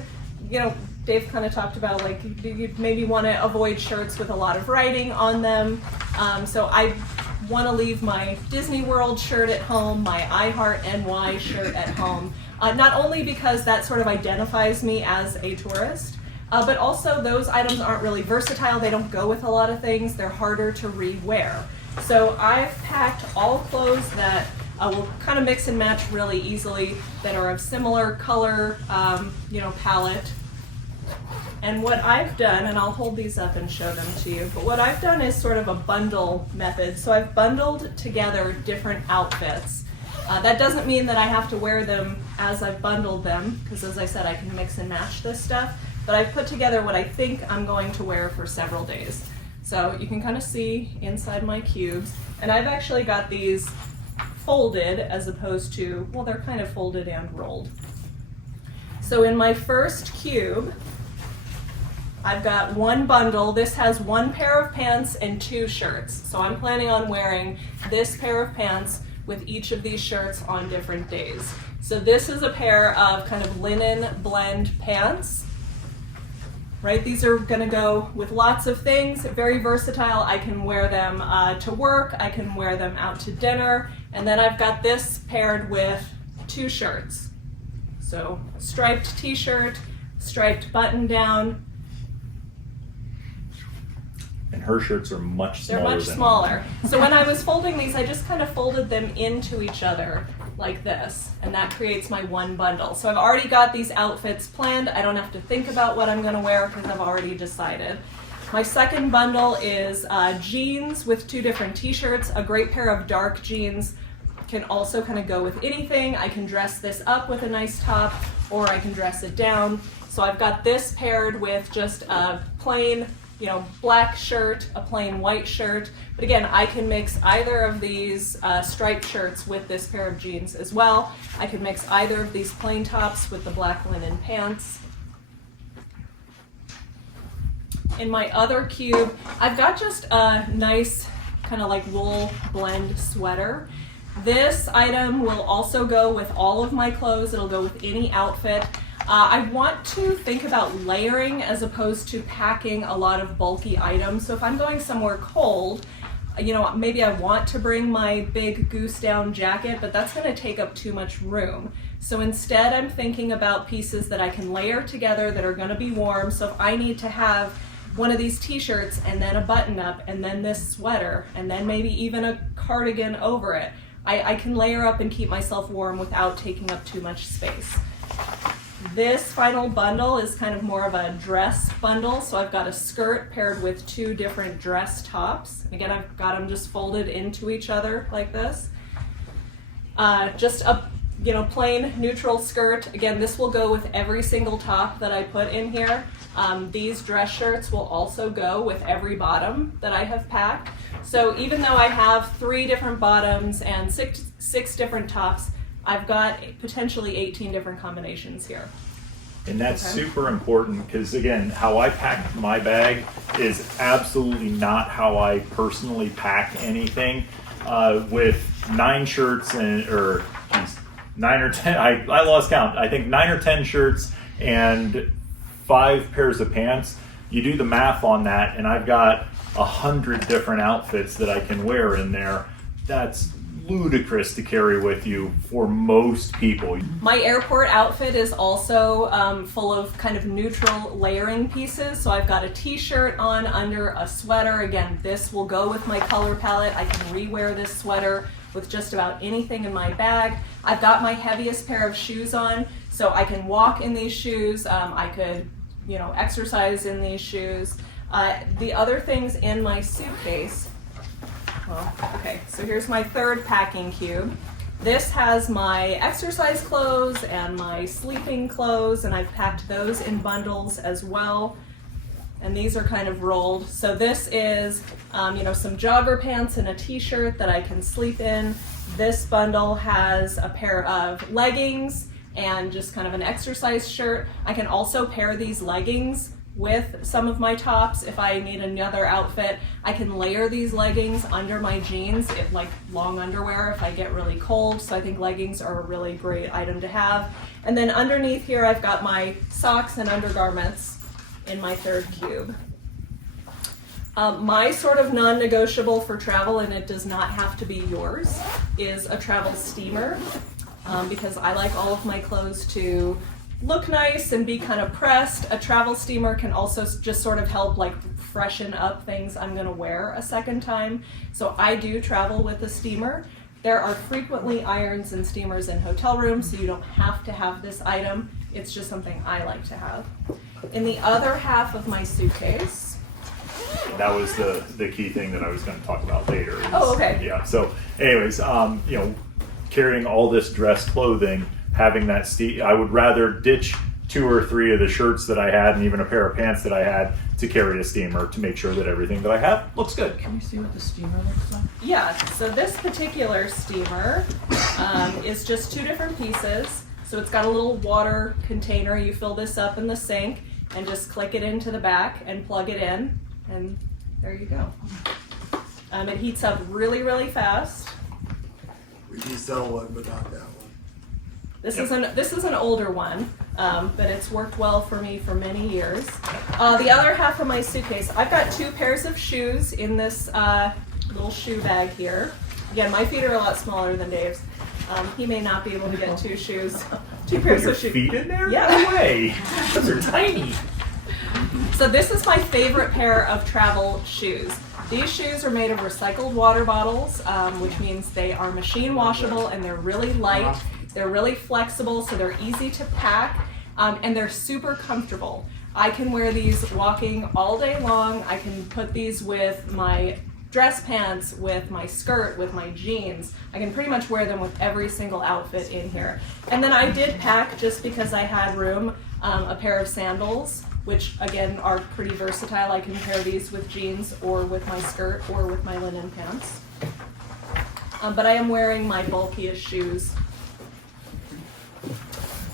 Dave kind of talked about like you maybe want to avoid shirts with a lot of writing on them. So I want to leave my Disney World shirt at home, my I Heart NY shirt at home. Not only because that sort of identifies me as a tourist, but also those items aren't really versatile. They don't go with a lot of things. They're harder to re-wear. So I've packed all clothes that will kind of mix and match really easily, that are of similar color, palette. And what I've done, and I'll hold these up and show them to you, but what I've done is sort of a bundle method. So I've bundled together different outfits. That doesn't mean that I have to wear them as I've bundled them, because as I said, I can mix and match this stuff, but I've put together what I think I'm going to wear for several days. So you can kind of see inside my cubes, and I've actually got these folded as opposed to, well, they're kind of folded and rolled. So in my first cube, I've got one bundle. This has one pair of pants and 2 shirts. So I'm planning on wearing this pair of pants with each of these shirts on different days. So this is a pair of kind of linen blend pants, right? These are gonna go with lots of things, very versatile. I can wear them to work, I can wear them out to dinner, and then I've got this paired with 2 shirts. So striped t-shirt, striped button down. And her shirts are much smaller. They're much smaller. So when I was folding these, I just kind of folded them into each other like this, and that creates my one bundle. So I've already got these outfits planned. I don't have to think about what I'm gonna wear because I've already decided. My second bundle is jeans with 2 different t-shirts. A great pair of dark jeans can also kind of go with anything. I can dress this up with a nice top, or I can dress it down. So I've got this paired with just a plain black shirt, a plain white shirt. But again, I can mix either of these striped shirts with this pair of jeans as well. I can mix either of these plain tops with the black linen pants. In my other cube, I've got just a nice kind of like wool blend sweater. This item will also go with all of my clothes. It'll go with any outfit. I want to think about layering as opposed to packing a lot of bulky items. So if I'm going somewhere cold, maybe I want to bring my big goose down jacket, but that's going to take up too much room. So instead, I'm thinking about pieces that I can layer together that are going to be warm. So if I need to have one of these t-shirts and then a button up and then this sweater and then maybe even a cardigan over it, I can layer up and keep myself warm without taking up too much space. This final bundle is kind of more of a dress bundle. So I've got a skirt paired with 2 different dress tops. Again, I've got them just folded into each other like this. Just a plain neutral skirt. Again, this will go with every single top that I put in here. These dress shirts will also go with every bottom that I have packed. So even though I have 3 different bottoms and six different tops, I've got potentially 18 different combinations here. And that's Okay. super important because, again, how I pack my bag is absolutely not how I personally pack anything. With 9 shirts 9 or 10, I lost count. I think 9 or 10 shirts and 5 pairs of pants. You do the math on that, and I've got 100 different outfits that I can wear in there. That's ludicrous to carry with you for most people. My airport outfit is also full of kind of neutral layering pieces. So I've got a t-shirt on under a sweater. Again, this will go with my color palette. I can re-wear this sweater with just about anything in my bag. I've got my heaviest pair of shoes on, so I can walk in these shoes. I could, exercise in these shoes. The other things in my suitcase, so here's my third packing cube. This has my exercise clothes and my sleeping clothes, and I've packed those in bundles as well. And these are kind of rolled. So this is, some jogger pants and a t-shirt that I can sleep in. This bundle has a pair of leggings and just kind of an exercise shirt. I can also pair these leggings with some of my tops. If I need another outfit, I can layer these leggings under my jeans, like long underwear if I get really cold. So I think leggings are a really great item to have. And then underneath here, I've got my socks and undergarments in my third cube. My sort of non-negotiable for travel, and it does not have to be yours, is a travel steamer, because I like all of my clothes to look nice and be kind of pressed. A travel steamer can also just sort of help like freshen up things I'm gonna wear a second time. So I do travel with a steamer. There are frequently irons and steamers in hotel rooms, so you don't have to have this item. It's just something I like to have. In the other half of my suitcase, That was the key thing that I was going to talk about later. Oh, okay. Yeah. So, anyways, carrying all this dress clothing, having that I would rather ditch 2 or 3 of the shirts that I had and even a pair of pants that I had to carry a steamer to make sure that everything that I have looks good. Can we see what the steamer looks like? yeah, so this particular steamer is just 2 different pieces. So it's got a little water container. You fill this up in the sink and just click it into the back and plug it in, and there you go. It heats up really, really fast. We do sell one, but not that one. This is an older one, but it's worked well for me for many years. The other half of my suitcase, I've got 2 pairs of shoes in this little shoe bag here. Again, my feet are a lot smaller than Dave's. He may not be able to get 2 shoes, 2 pairs Your of shoes. feet in there? Yeah. No way. Those are tiny. So this is my favorite pair of travel shoes. These shoes are made of recycled water bottles, which means they are machine washable and they're really light. They're really flexible, so they're easy to pack, and they're super comfortable. I can wear these walking all day long. I can put these with my dress pants, with my skirt, with my jeans. I can pretty much wear them with every single outfit in here. And then I did pack, just because I had room, a pair of sandals, which again are pretty versatile. I can pair these with jeans or with my skirt or with my linen pants. But I am wearing my bulkiest shoes.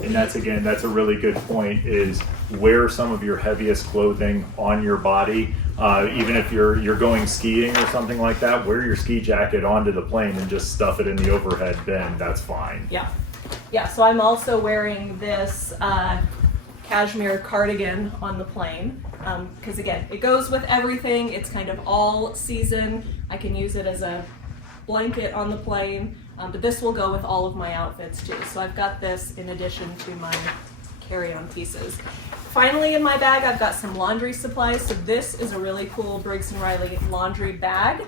And that's a really good point, is wear some of your heaviest clothing on your body. Even if you're going skiing or something like that, wear your ski jacket onto the plane and just stuff it in the overhead bin. That's fine. Yeah, so I'm also wearing this cashmere cardigan on the plane, because again, it goes with everything. It's kind of all season. I can use it as a blanket on the plane, but this will go with all of my outfits too. So I've got this in addition to my carry-on pieces. Finally, in my bag, I've got some laundry supplies. So this is a really cool Briggs Riley laundry bag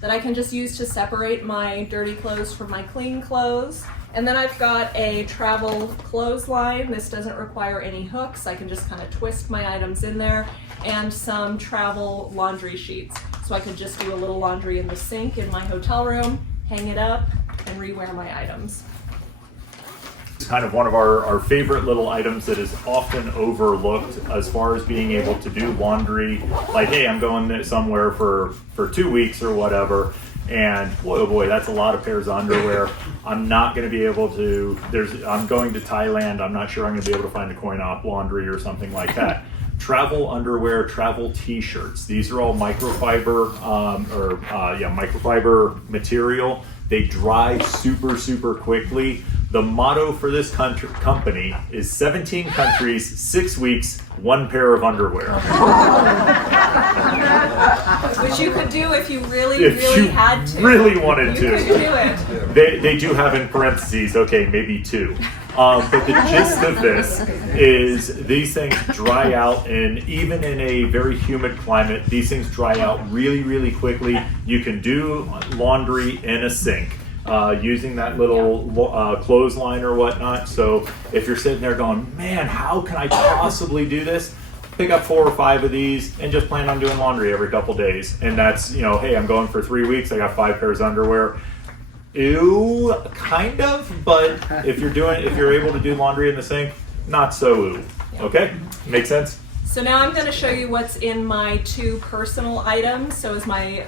that I can just use to separate my dirty clothes from my clean clothes. And then I've got a travel clothesline. This doesn't require any hooks. I can just kind of twist my items in there, and some travel laundry sheets. So I could just do a little laundry in the sink in my hotel room, hang it up, and rewear my items. It's kind of one of our favorite little items that is often overlooked as far as being able to do laundry. Like, hey, I'm going somewhere for 2 weeks or whatever, and boy, oh boy, that's a lot of pairs of underwear. I'm not going to be able to, I'm going to Thailand, I'm not sure I'm going to be able to find a coin-op laundry or something like that. Travel underwear, travel t-shirts. These are all microfiber, microfiber material. They dry super, super quickly. The motto for this company is 17 countries, 6 weeks, 1 pair of underwear. Which you could do if you really, If really you had to. really wanted You to. could do it. They do have in parentheses, okay, maybe 2. But the gist of this is these things dry out, and even in a very humid climate, these things dry out really, really quickly. You can do laundry in a sink using that little clothesline or whatnot. So if you're sitting there going, man, how can I possibly do this? Pick up 4 or 5 of these and just plan on doing laundry every couple days. And that's, hey, I'm going for 3 weeks. I got 5 pairs of underwear. Ew, kind of, but if you're able to do laundry in the sink, not so ooh. Okay, make sense? So now I'm going to show you what's in my 2 personal items. So as my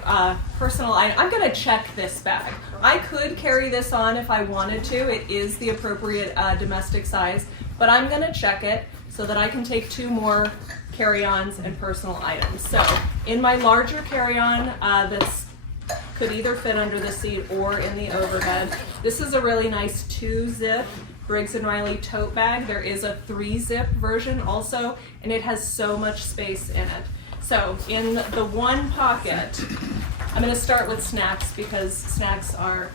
personal item, I'm going to check this bag. I could carry this on if I wanted to. It is the appropriate domestic size, but I'm going to check it so that I can take 2 more carry-ons and personal items. So in my larger carry-on that's could either fit under the seat or in the overhead. This is a really nice 2-zip Briggs Riley tote bag. There is a 3-zip version also, and it has so much space in it. So in the one pocket, I'm going to start with snacks because snacks are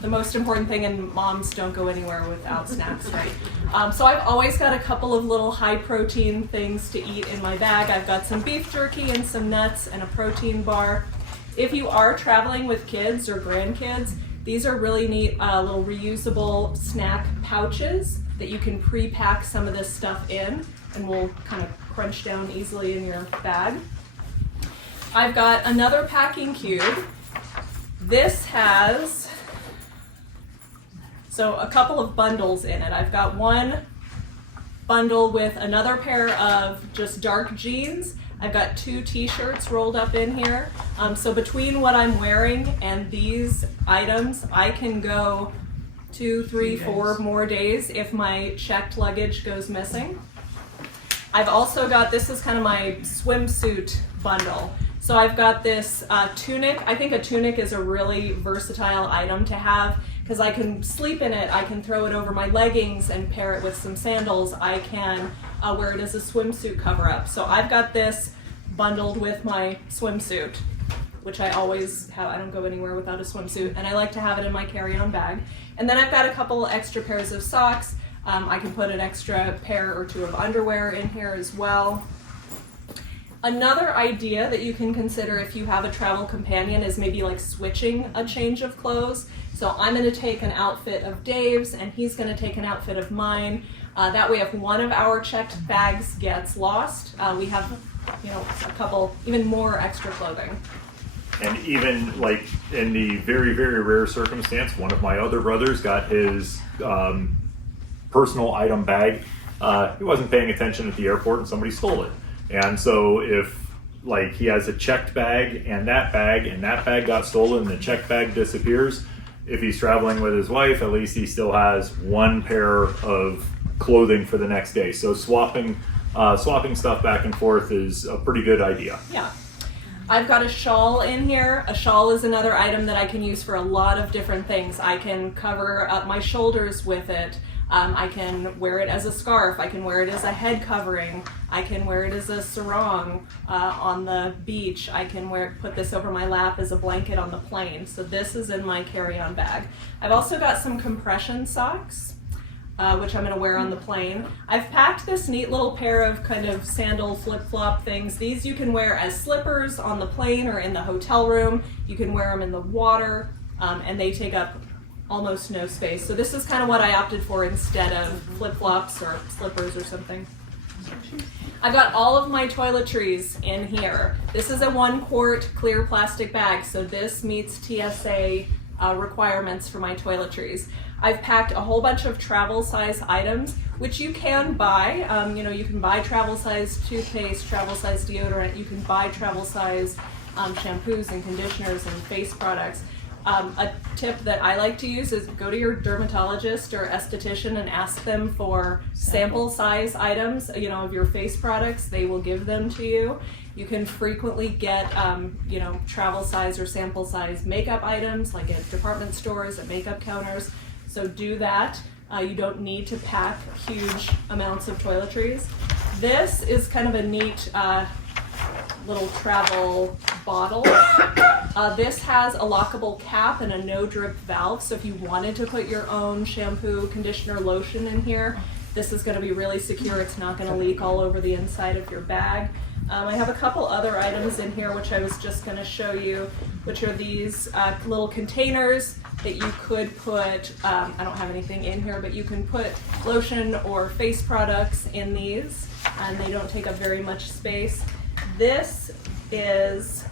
the most important thing, and moms don't go anywhere without snacks, right? So I've always got a couple of little high protein things to eat in my bag. I've got some beef jerky and some nuts and a protein bar. If you are traveling with kids or grandkids, These are really neat little reusable snack pouches that you can pre-pack some of this stuff in and will kind of crunch down easily in your bag. I've got another packing cube. This has a couple of bundles in it. I've got one bundle with another pair of just dark jeans. I've got 2 t-shirts rolled up in here. So between what I'm wearing and these items, I can go 2, 3, 4 more days if my checked luggage goes missing. I've also got, this is kind of my swimsuit bundle. So I've got this tunic. I think a tunic is a really versatile item to have because I can sleep in it, I can throw it over my leggings and pair it with some sandals. I can wear it as a swimsuit cover-up. So I've got this bundled with my swimsuit, which I always have. I don't go anywhere without a swimsuit, and I like to have it in my carry-on bag. And then I've got a couple extra pairs of socks. I can put an extra pair or 2 of underwear in here as well. Another idea that you can consider if you have a travel companion is maybe like switching a change of clothes. So I'm going to take an outfit of Dave's and he's going to take an outfit of mine. That way if one of our checked bags gets lost, we have a couple, even more extra clothing. And even like in the very, very rare circumstance, one of my other brothers got his personal item bag. He wasn't paying attention at the airport and somebody stole it. And so if like he has a checked bag and that bag got stolen and the checked bag disappears, if he's traveling with his wife, at least he still has one pair of clothing for the next day. So swapping stuff back and forth is a pretty good idea. Yeah. I've got a shawl in here. A shawl is another item that I can use for a lot of different things. I can cover up my shoulders with it. I can wear it as a scarf. I can wear it as a head covering. I can wear it as a sarong on the beach. I can put this over my lap as a blanket on the plane. So this is in my carry-on bag. I've also got some compression socks, which I'm going to wear on the plane. I've packed this neat little pair of kind of sandal flip-flop things. These you can wear as slippers on the plane or in the hotel room. You can wear them in the water, and they take up almost no space. So this is kind of what I opted for instead of flip-flops or slippers or something. I've got all of my toiletries in here. This is a 1-quart clear plastic bag, so this meets TSA requirements for my toiletries. I've packed a whole bunch of travel size items, which you can buy. You can buy travel size toothpaste, travel size deodorant. You can buy travel size shampoos and conditioners and face products. A tip that I like to use is go to your dermatologist or esthetician and ask them for sample size items, of your face products. They will give them to you. You can frequently get, travel size or sample size makeup items, like at department stores, at makeup counters. So do that. You don't need to pack huge amounts of toiletries. This is kind of a neat little travel bottle. This has a lockable cap and a no drip valve, so if you wanted to put your own shampoo, conditioner, lotion in here, this is going to be really secure. It's not going to leak all over the inside of your bag. I have a couple other items in here which I was just going to show you, which are these little containers that you could put, I don't have anything in here, but you can put lotion or face products in these, and they don't take up very much space. This is,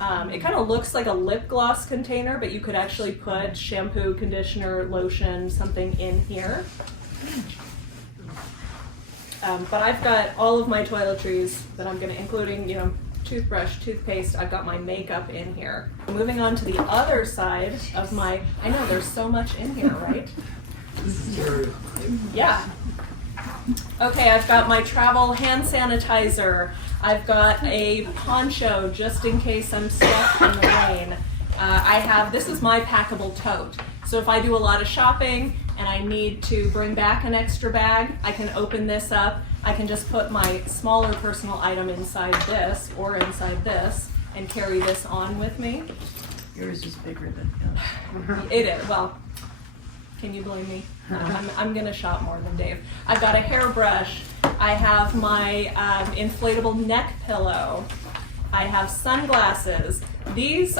it kind of looks like a lip gloss container, but you could actually put shampoo, conditioner, lotion, something in here. But I've got all of my toiletries that I'm going to, including, toothbrush, toothpaste. I've got my makeup in here. Moving on to the other side of I know there's so much in here, right? Yeah. Okay, I've got my travel hand sanitizer. I've got a poncho just in case I'm stuck in the rain. This is my packable tote. So if I do a lot of shopping and I need to bring back an extra bag, I can open this up. I can just put my smaller personal item inside this or inside this and carry this on with me. Yours is bigger than his. It is, well, can you blame me? I'm gonna shop more than Dave. I've got a hairbrush. I have my inflatable neck pillow. I have sunglasses. These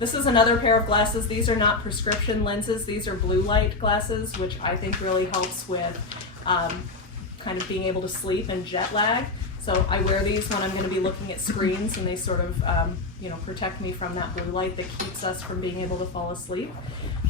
This is another pair of glasses. These are not prescription lenses. These are blue light glasses, which I think really helps with kind of being able to sleep and jet lag. So I wear these when I'm going to be looking at screens, and they sort of, protect me from that blue light that keeps us from being able to fall asleep.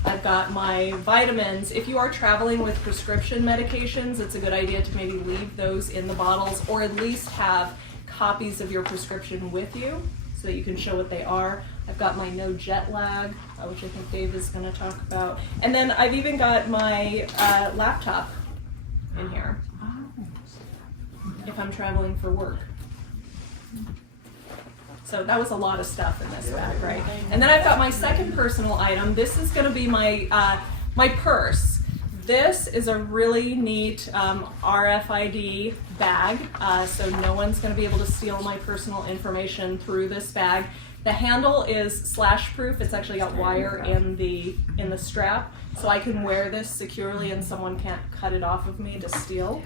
I've got my vitamins. If you are traveling with prescription medications, it's a good idea to maybe leave those in the bottles, or at least have copies of your prescription with you so that you can show what they are. I've got my no jet lag, which I think Dave is going to talk about. And then I've even got my laptop in here if I'm traveling for work. So that was a lot of stuff in this bag, right? And then I've got my second personal item. This is going to be my my purse. This is a really neat RFID bag, so no one's going to be able to steal my personal information through this bag. The handle is slash proof. It's actually got wire in the strap, so I can wear this securely and someone can't cut it off of me to steal.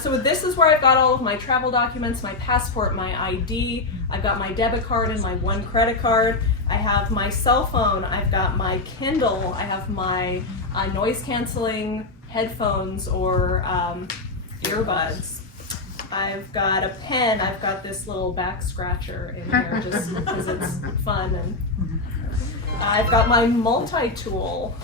So this is where I've got all of my travel documents, my passport, my ID. I've got my debit card and my one credit card. I have my cell phone. I've got my Kindle. I have my noise canceling headphones or earbuds. I've got a pen. I've got this little back scratcher in here just because it's fun. And I've got my multi-tool.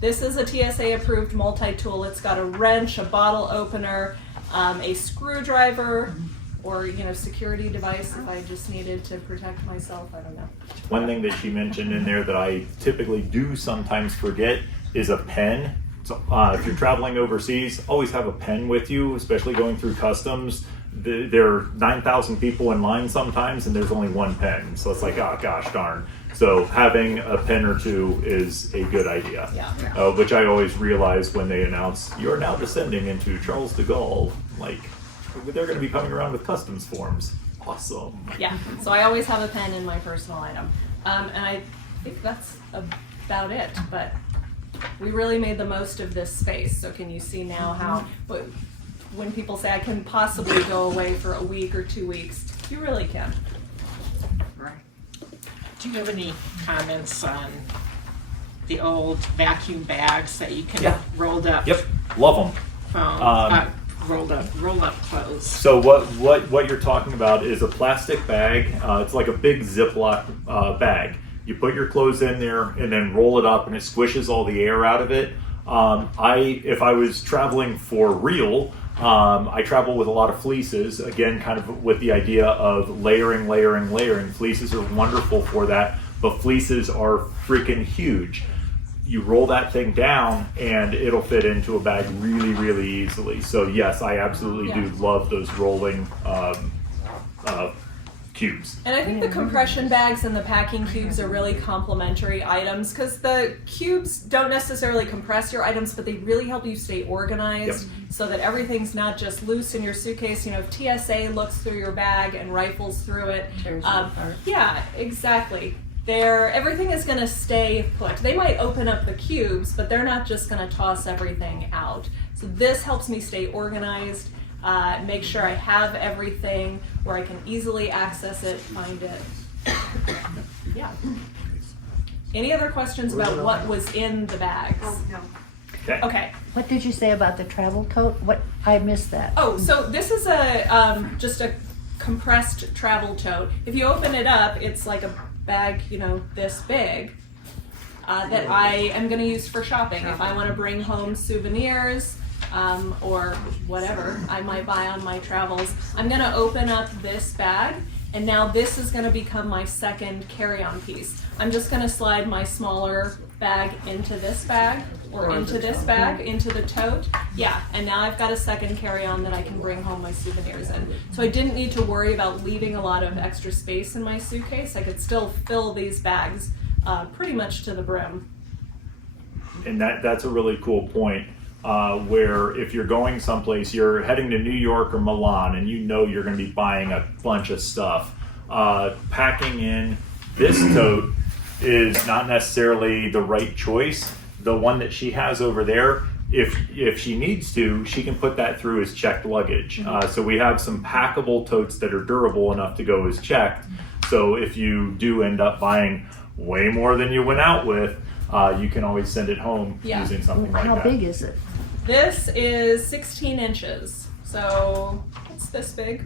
This is a TSA approved multi-tool. It's got a wrench, a bottle opener, a screwdriver, or security device if I just needed to protect myself. I don't know. One thing that she mentioned in there that I typically do sometimes forget is a pen. So if you're traveling overseas, always have a pen with you, especially going through customs. There are 9,000 people in line sometimes, and there's only one pen. So it's like, oh gosh darn. So having a pen or two is a good idea. Yeah. Which I always realize when they announce, you're now descending into Charles de Gaulle. Like, they're going to be coming around with customs forms. Awesome. Yeah, so I always have a pen in my personal item. And I think that's about it, but we really made the most of this space. So can you see now how, when people say I can possibly go away for a week or 2 weeks, you really can. Right. Do you have any comments on the old vacuum bags that you can rolled up? Yep, love them. Roll up clothes. So what you're talking about is a plastic bag. It's like a big Ziploc bag. You put your clothes in there and then roll it up, and it squishes all the air out of it. If I was traveling for real, I travel with a lot of fleeces. Again, kind of with the idea of layering. Fleeces are wonderful for that, but fleeces are freaking huge. You roll that thing down and it'll fit into a bag really, really easily. So yes, I absolutely do love those rolling cubes. And I think the compression bags and the packing cubes are really complementary items because the cubes don't necessarily compress your items, but they really help you stay organized so that everything's not just loose in your suitcase. If TSA looks through your bag and rifles through it, yeah, exactly. Everything is going to stay put. They might open up the cubes, but they're not just going to toss everything out. So this helps me stay organized, make sure I have everything where I can easily access it, find it. Yeah. Any other questions about what was in the bags? Oh, no. Okay. What did you say about the travel coat? What, I missed that. Oh, so this is just a compressed travel tote. If you open it up, it's like a bag, this big, that I am going to use for shopping. If I want to bring home souvenirs or whatever I might buy on my travels, I'm going to open up this bag, and now this is going to become my second carry-on piece. I'm just going to slide my smaller bag into this bag or into this bag, into the tote. Yeah, and now I've got a second carry-on that I can bring home my souvenirs in. So I didn't need to worry about leaving a lot of extra space in my suitcase. I could still fill these bags pretty much to the brim. And that's a really cool point. Where if you're going someplace, you're heading to New York or Milan, and you're going to be buying a bunch of stuff. Packing in this tote is not necessarily the right choice. The one that she has over there, if she needs to, she can put that through as checked luggage. So we have some packable totes that are durable enough to go as checked. So if you do end up buying way more than you went out with, you can always send it home Yeah. using something like How that. big is it? This is 16 inches, so it's this big,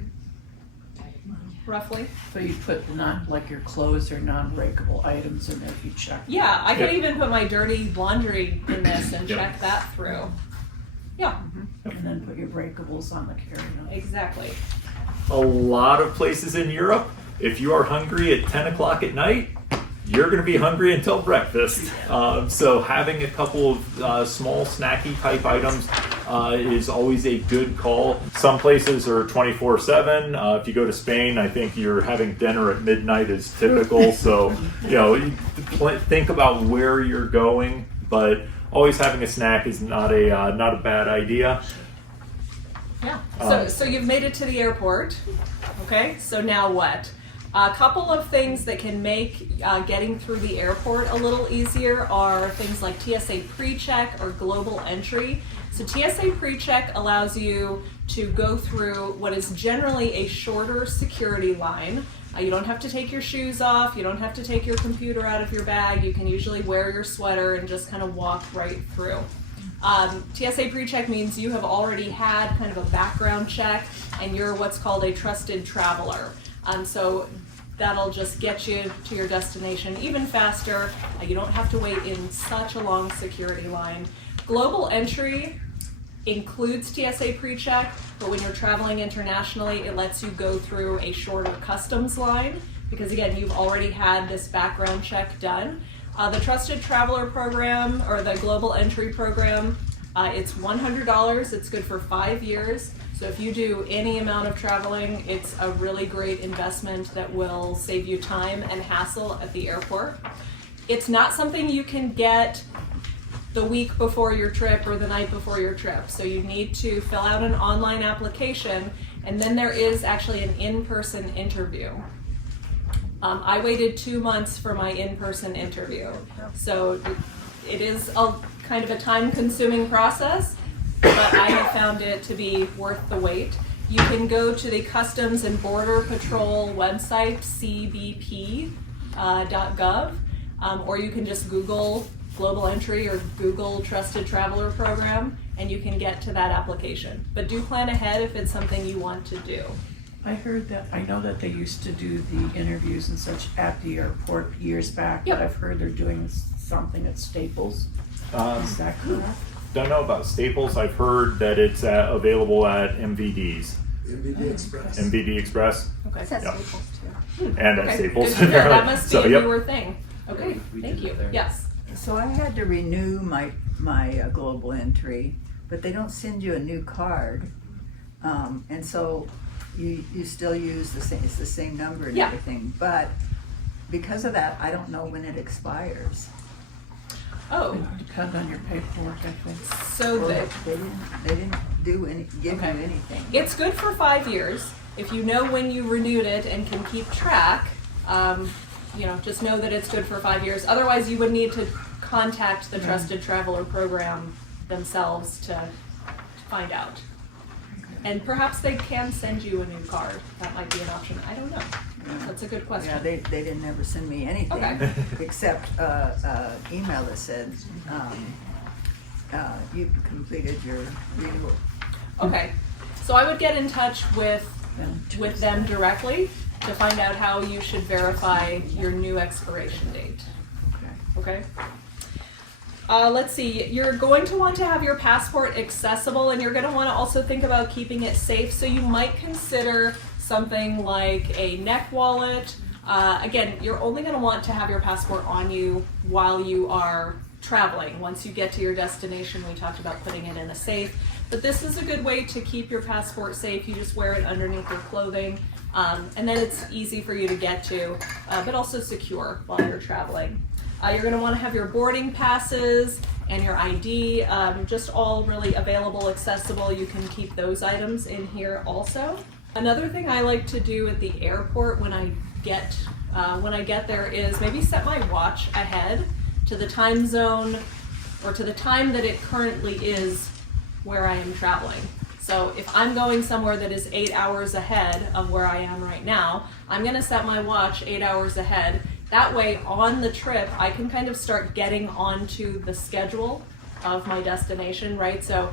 roughly. So you put like your clothes or non-breakable items in there if you check. Yeah, I could Yep. even put my dirty laundry in this and Yep. check that through. Yeah, And then put your breakables on the carry-on. exactly. A lot of places in Europe, if you are hungry at 10 o'clock at night, you're going to be hungry until breakfast. So having a couple of small snacky type items is always a good call. Some places are 24/7. If you go to Spain, I think you're having dinner at midnight is typical. So, you think about where you're going, but always having a snack is not a bad idea. Yeah. So you've made it to the airport. Okay. So now what? A couple of things that can make getting through the airport a little easier are things like TSA PreCheck or Global Entry. So TSA PreCheck allows you to go through what is generally a shorter security line. You don't have to take your shoes off. You don't have to take your computer out of your bag. You can usually wear your sweater and just kind of walk right through. TSA PreCheck means you have already had kind of a background check and you're what's called a trusted traveler. So that'll just get you to your destination even faster. You don't have to wait in such a long security line. Global Entry includes TSA PreCheck, but when you're traveling internationally, it lets you go through a shorter customs line because, again, you've already had this background check done. The Trusted Traveler Program, or the Global Entry Program, it's $100. It's good for 5 years. So if you do any amount of traveling, it's a really great investment that will save you time and hassle at the airport. It's not something you can get the week before your trip or the night before your trip. So you need to fill out an online application, and then there is actually an in-person interview. I waited 2 months for my in-person interview. So it is a kind of a time-consuming process, but I have found it to be worth the wait. You can go to the Customs and Border Patrol website, cbp.gov, or you can just Google Global Entry or Google Trusted Traveler Program, and you can get to that application. But do plan ahead if it's something you want to do. I know that they used to do the interviews and such at the airport years back, Yep. but I've heard they're doing something at Staples. Is that correct? Don't know about Staples. I've heard that it's available at MVDs, MVD Express. MVD Express, Okay. That's Yeah. Staples too. and at Okay. Staples. Good to know. That must be So, a yep. newer thing. Okay, We thank did you. it there. Yes. So I had to renew my Global Entry, but they don't send you a new card. And so you still use the same, it's the same number and Yeah. everything. But because of that, I don't know when it expires. Oh, It depends on your paperwork, I think. so They didn't give you Okay. anything. it's good for 5 years. If you know when you renewed it and can keep track, just know that it's good for 5 years. Otherwise, you would need to contact the Trusted Traveler Program themselves to find out. And perhaps they can send you a new card. That might be an option. I don't know. That's a good question. Yeah, they didn't ever send me anything Okay. except email that said you completed your renewal. Okay, so I would get in touch with them directly to find out how you should verify your new expiration date. Okay? Let's see, you're going to want to have your passport accessible, and you're going to want to also think about keeping it safe, so you might consider something like a neck wallet. Again, you're only going to want to have your passport on you while you are traveling. Once you get to your destination, we talked about putting it in a safe, but this is a good way to keep your passport safe. You just wear it underneath your clothing, and then it's easy for you to get to, but also secure while you're traveling. You're going to want to have your boarding passes and your ID, just all really available, accessible. You can keep those items in here also. Another thing I like to do at the airport when I get there is maybe set my watch ahead to the time zone or to the time that it currently is where I am traveling. So if I'm going somewhere that is 8 hours ahead of where I am right now, I'm going to set my watch 8 hours ahead That way, on the trip, I can kind of start getting onto the schedule of my destination, right? So,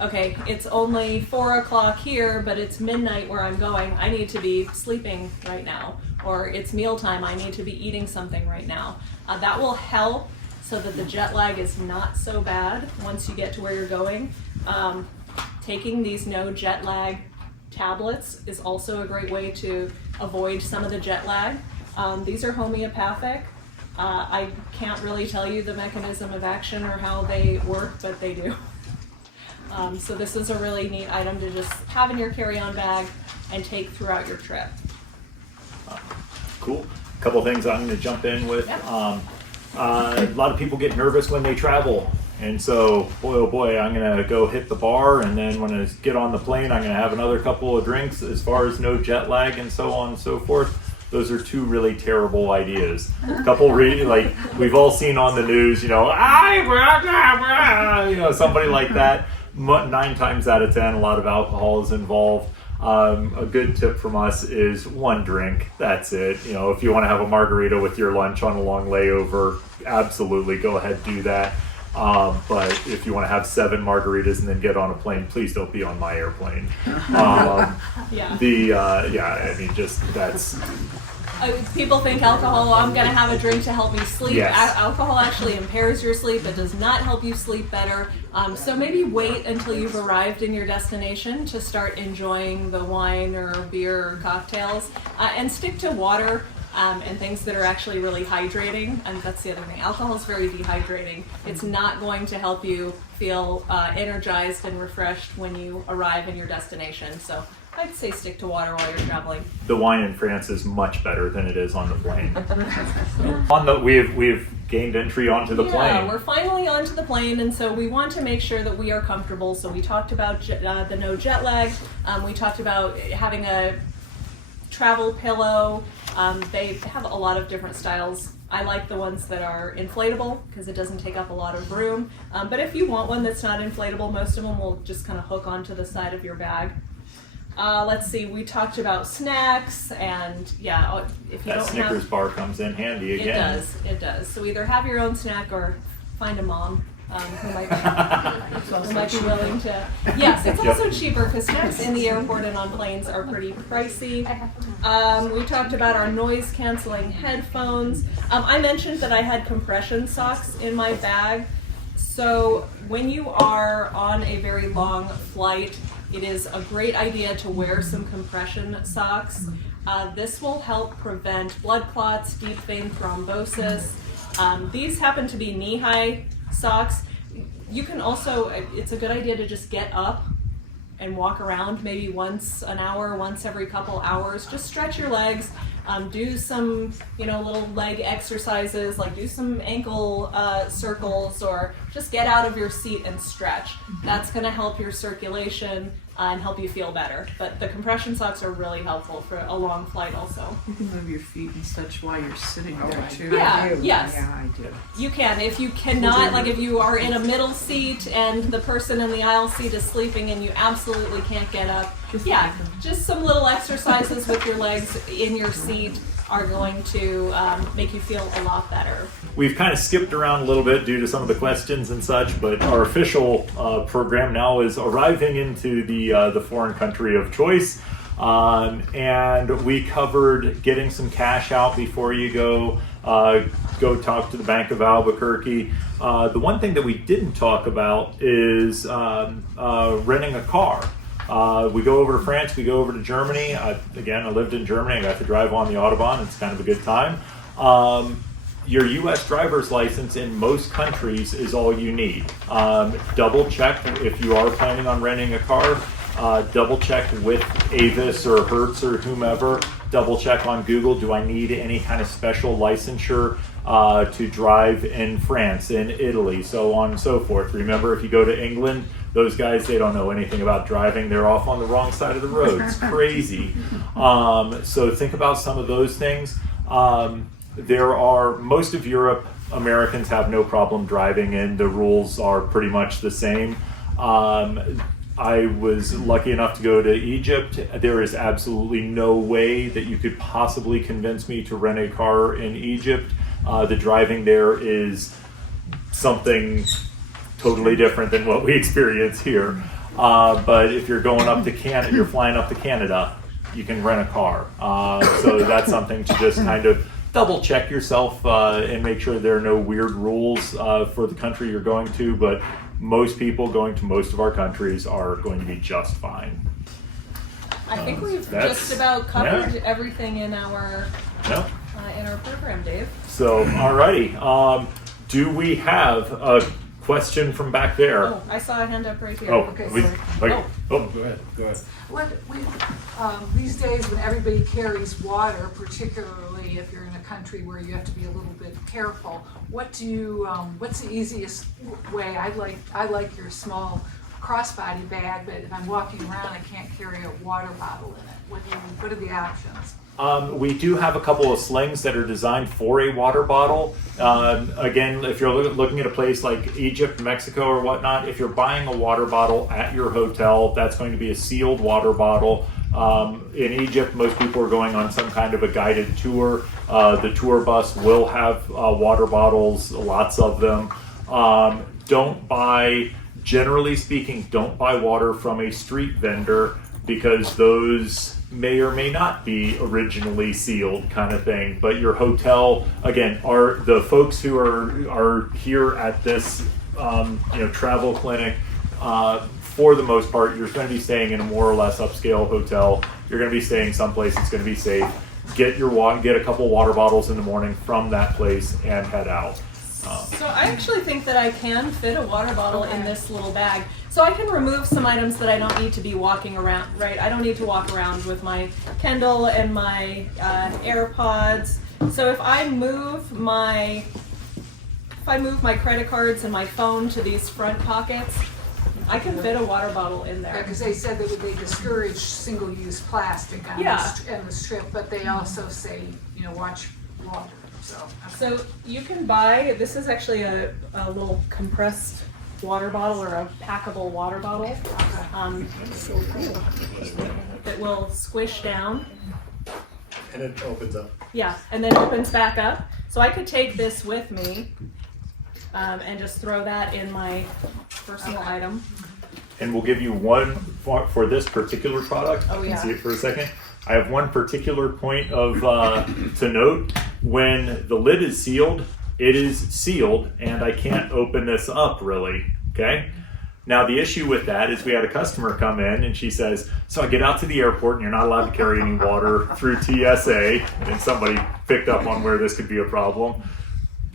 okay, it's only 4 o'clock here, but it's midnight where I'm going. I need to be sleeping right now. Or it's mealtime, I need to be eating something right now. That will help so that the jet lag is not so bad once you get to where you're going. Taking these no jet lag tablets is also a great way to avoid some of the jet lag. These are homeopathic. I can't really tell you the mechanism of action or how they work, but they do. So this is a really neat item to just have in your carry-on bag and take throughout your trip. Cool. A couple things I'm going to jump in with. Yep. A lot of people get nervous when they travel. And so, boy, oh boy, I'm going to go hit the bar, and then when I get on the plane, I'm going to have another couple of drinks. As far as no jet lag and so on and so forth, those are two really terrible ideas. A couple like we've all seen on the news, somebody like that. 9 times out of 10, a lot of alcohol is involved. A good tip from us is 1 drink. That's it. If you want to have a margarita with your lunch on a long layover, absolutely go ahead, do that. But if you want to have 7 margaritas and then get on a plane, please don't be on my airplane. That's. People think alcohol, I'm going to have a drink to help me sleep. Yes. Alcohol actually impairs your sleep. It does not help you sleep better. So maybe wait until you've arrived in your destination to start enjoying the wine or beer or cocktails. And stick to water and things that are actually really hydrating. And that's the other thing. Alcohol is very dehydrating. It's not going to help you feel energized and refreshed when you arrive in your destination. So I'd say stick to water while you're traveling. The wine in France is much better than it is on the plane. We've gained entry onto the plane. Yeah, we're finally onto the plane, and so we want to make sure that we are comfortable. So we talked about the no jet lag. We talked about having a travel pillow. They have a lot of different styles. I like the ones that are inflatable because it doesn't take up a lot of room. But if you want one that's not inflatable, most of them will just kind of hook onto the side of your bag. Let's see, we talked about snacks, and if you That don't Snickers have, bar comes in handy again. it does. So either have your own snack or find a mom who might be willing to. Yes, it's also cheaper because snacks in the airport and on planes are pretty pricey. We talked about our noise canceling headphones. I mentioned that I had compression socks in my bag. So when you are on a very long flight, it is a great idea to wear some compression socks. This will help prevent blood clots, deep vein thrombosis. These happen to be knee-high socks. You can also, it's a good idea to just get up and walk around maybe once an hour, once every couple hours. Just stretch your legs. Do some, little leg exercises, like do some ankle circles, or just get out of your seat and stretch. That's going to help your circulation and help you feel better. But the compression socks are really helpful for a long flight also. You can move your feet and such while you're sitting there too. Yeah, yes. Yeah, I do. You can. If you cannot, like if you are in a middle seat and the person in the aisle seat is sleeping and you absolutely can't get up, just some little exercises with your legs in your seat are going to make you feel a lot better. We've kind of skipped around a little bit due to some of the questions and such, but our official program now is arriving into the foreign country of choice. And we covered getting some cash out before you go talk to the Bank of Albuquerque. The one thing that we didn't talk about is renting a car. We go over to France, we go over to Germany. I lived in Germany. I got to drive on the Autobahn. It's kind of a good time. Your U.S. driver's license in most countries is all you need. Double check if you are planning on renting a car. Double check with Avis or Hertz or whomever. Double check on Google. Do I need any kind of special licensure to drive in France, in Italy, so on and so forth? Remember, if you go to England, those guys, they don't know anything about driving. They're off on the wrong side of the road. It's crazy. So think about some of those things. Most of Europe, Americans have no problem driving in. The rules are pretty much the same. I was lucky enough to go to Egypt. There is absolutely no way that you could possibly convince me to rent a car in Egypt. The driving there is something totally different than what we experience here. But if you're going up to Canada, you're flying up to Canada, you can rent a car. So that's something to just kind of double check yourself and make sure there are no weird rules for the country you're going to. But most people going to most of our countries are going to be just fine. I think we've That's- just about covered yeah. everything in our program, Dave. So, alrighty. Do we have a question from back there? Oh, I saw a hand up right here. Oh, Okay, we, sorry. okay. Oh. Go ahead. These days when everybody carries water, particularly if you're in a country where you have to be a little bit careful, what's the easiest way? I like your small crossbody bag, but if I'm walking around, I can't carry a water bottle in it. What are the options? We do have a couple of slings that are designed for a water bottle. Again, if you're looking at a place like Egypt, Mexico, or whatnot, if you're buying a water bottle at your hotel, that's going to be a sealed water bottle. In Egypt, most people are going on some kind of a guided tour. The tour bus will have water bottles, lots of them. Generally speaking, don't buy water from a street vendor because those may or may not be originally sealed, kind of thing. But your hotel, again, are the folks who are here at this travel clinic. For the most part, you're going to be staying in a more or less upscale hotel. You're going to be staying someplace that's going to be safe. Get a couple water bottles in the morning from that place and head out. So I actually think that I can fit a water bottle in this little bag. So I can remove some items that I don't need to be walking around, right? I don't need to walk around with my Kindle and my AirPods. So if I move my credit cards and my phone to these front pockets, I can fit a water bottle in there. Because they said that they discourage single-use plastic on the strip, but they also say, watch water. So you can buy, this is actually a little compressed water bottle or a packable water bottle that will squish down. And it opens up. Yeah, and then opens back up. So I could take this with me and just throw that in my personal item. And we'll give you one for this particular product. Oh, yeah. See it for a second. I have one particular point of to note. When the lid is sealed, it is sealed, and I can't open this up really. Okay. Now the issue with that is we had a customer come in and she says, "So I get out to the airport and you're not allowed to carry any water through TSA." And somebody picked up on where this could be a problem.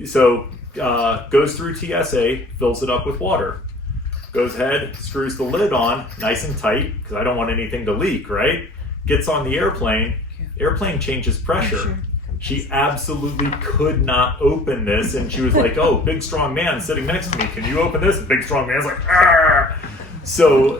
So goes through TSA, fills it up with water. Goes ahead, screws the lid on nice and tight because I don't want anything to leak, right? Gets on the airplane changes pressure. She absolutely could not open this, and she was like, "Oh, big strong man sitting next to me, can you open this?" And big strong man's like, "Arr!" So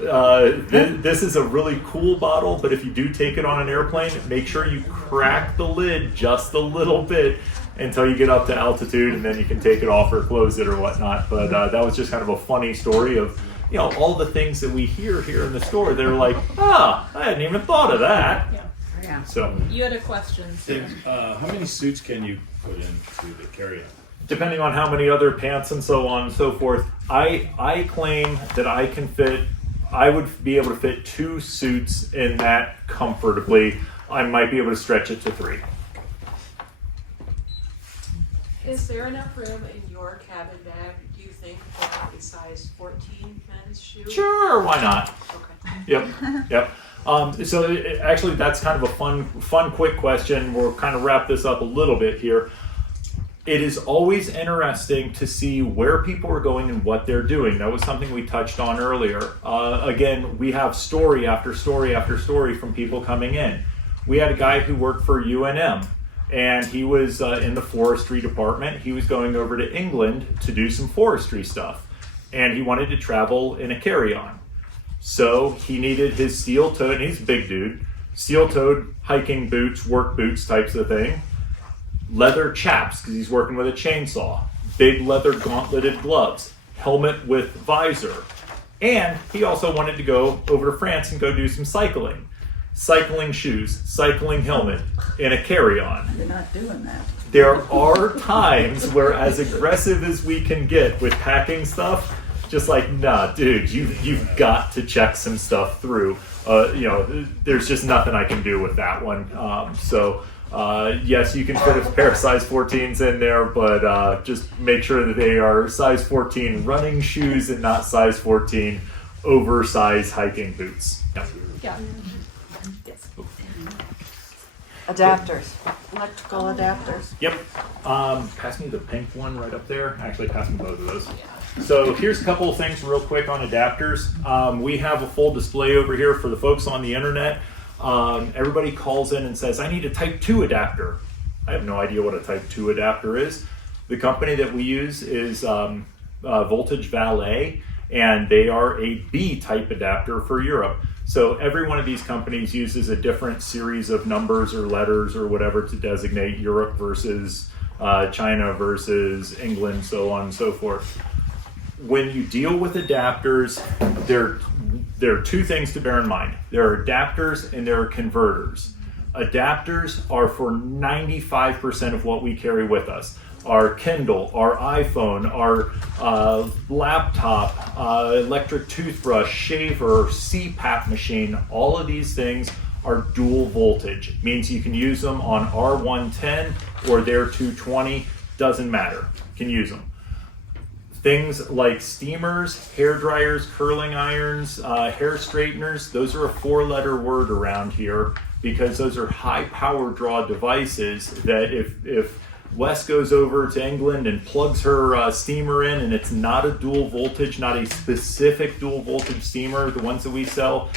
this is a really cool bottle, but if you do take it on an airplane, make sure you crack the lid just a little bit until you get up to altitude, and then you can take it off or close it or whatnot. But that was just kind of a funny story of all the things that we hear here in the store. They're like, I hadn't even thought of that. Yeah. Yeah. So You had a question. So. How many suits can you put into the carry-on? depending on how many other pants and so on and so forth, I claim that I would be able to fit 2 suits in that comfortably. I might be able to stretch it to 3. Is there enough room in your cabin bag, do you think, for a size 14 men's shoe? Sure, why not? Okay. Yep. Actually, that's kind of a fun, quick question. We'll kind of wrap this up a little bit here. It is always interesting to see where people are going and what they're doing. That was something we touched on earlier. Again, we have story after story after story from people coming in. We had a guy who worked for UNM, and he was in the forestry department. He was going over to England to do some forestry stuff, and he wanted to travel in a carry-on. So he needed his steel-toed, and he's a big dude, steel-toed hiking boots, work boots types of thing, leather chaps because he's working with a chainsaw, big leather gauntleted gloves, helmet with visor, And he also wanted to go over to France and go do some cycling. Cycling shoes, cycling helmet, and a carry-on. You're not doing that. There are times where, as aggressive as we can get with packing stuff, just like, nah, dude, you've got to check some stuff through. There's just nothing I can do with that one. Yes, you can fit a pair of size 14s in there, but just make sure that they are size 14 running shoes and not size 14 oversized hiking boots. Yeah. Adapters, electrical adapters. Yep. Pass me the pink one right up there. Actually, pass me both of those. So here's a couple of things real quick on adapters. We have a full display over here for the folks on the internet. Everybody calls in and says, I need a Type 2 adapter. I have no idea what a Type 2 adapter is. The company that we use is Voltage Valet, and they are a B-type adapter for Europe. So every one of these companies uses a different series of numbers or letters or whatever to designate Europe versus China versus England, so on and so forth. When you deal with adapters, there are two things to bear in mind. There are adapters and there are converters. Adapters are for 95% of what we carry with us. Our Kindle, our iPhone, our laptop, electric toothbrush, shaver, CPAP machine, all of these things are dual voltage. It means you can use them on R110 or their 220, doesn't matter, you can use them. Things like steamers, hair dryers, curling irons, hair straighteners, those are a 4-letter word around here because those are high power draw devices that if Wes goes over to England and plugs her steamer in and it's not a dual voltage, not a specific dual voltage steamer, the ones that we sell,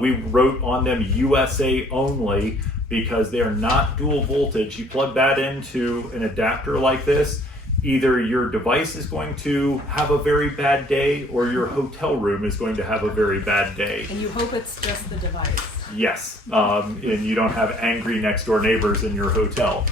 we wrote on them USA only because they are not dual voltage. You plug that into an adapter like this, either your device is going to have a very bad day or your hotel room is going to have a very bad day. And you hope it's just the device. Yes, and you don't have angry next door neighbors in your hotel.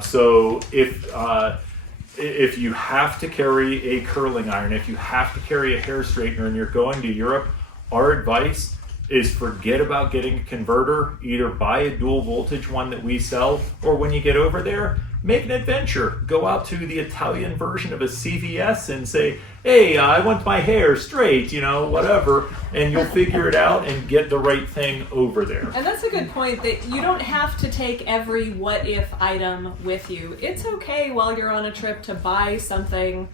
So if you have to carry a curling iron, if you have to carry a hair straightener and you're going to Europe, our advice is forget about getting a converter. Either buy a dual voltage one that we sell, or when you get over there, make an adventure. Go out to the Italian version of a CVS and say, hey, I want my hair straight, whatever, and you'll figure it out and get the right thing over there. And that's a good point, that you don't have to take every what if item with you. It's okay while you're on a trip to buy something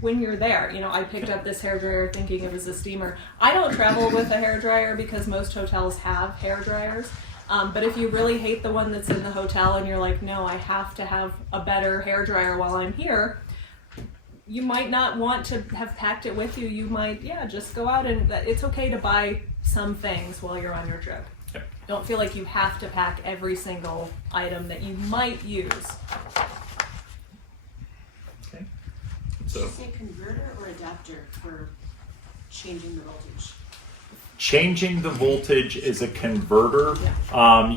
when you're there. I picked up this hairdryer thinking it was a steamer. I don't travel with a hairdryer because most hotels have hairdryers. But if you really hate the one that's in the hotel and you're like, no, I have to have a better hairdryer while I'm here, you might not want to have packed it with you. You might, just go out and it's okay to buy some things while you're on your trip. Yep. Don't feel like you have to pack every single item that you might use. Okay. Did So you say converter or adapter for changing the voltage? changing the voltage is a converter.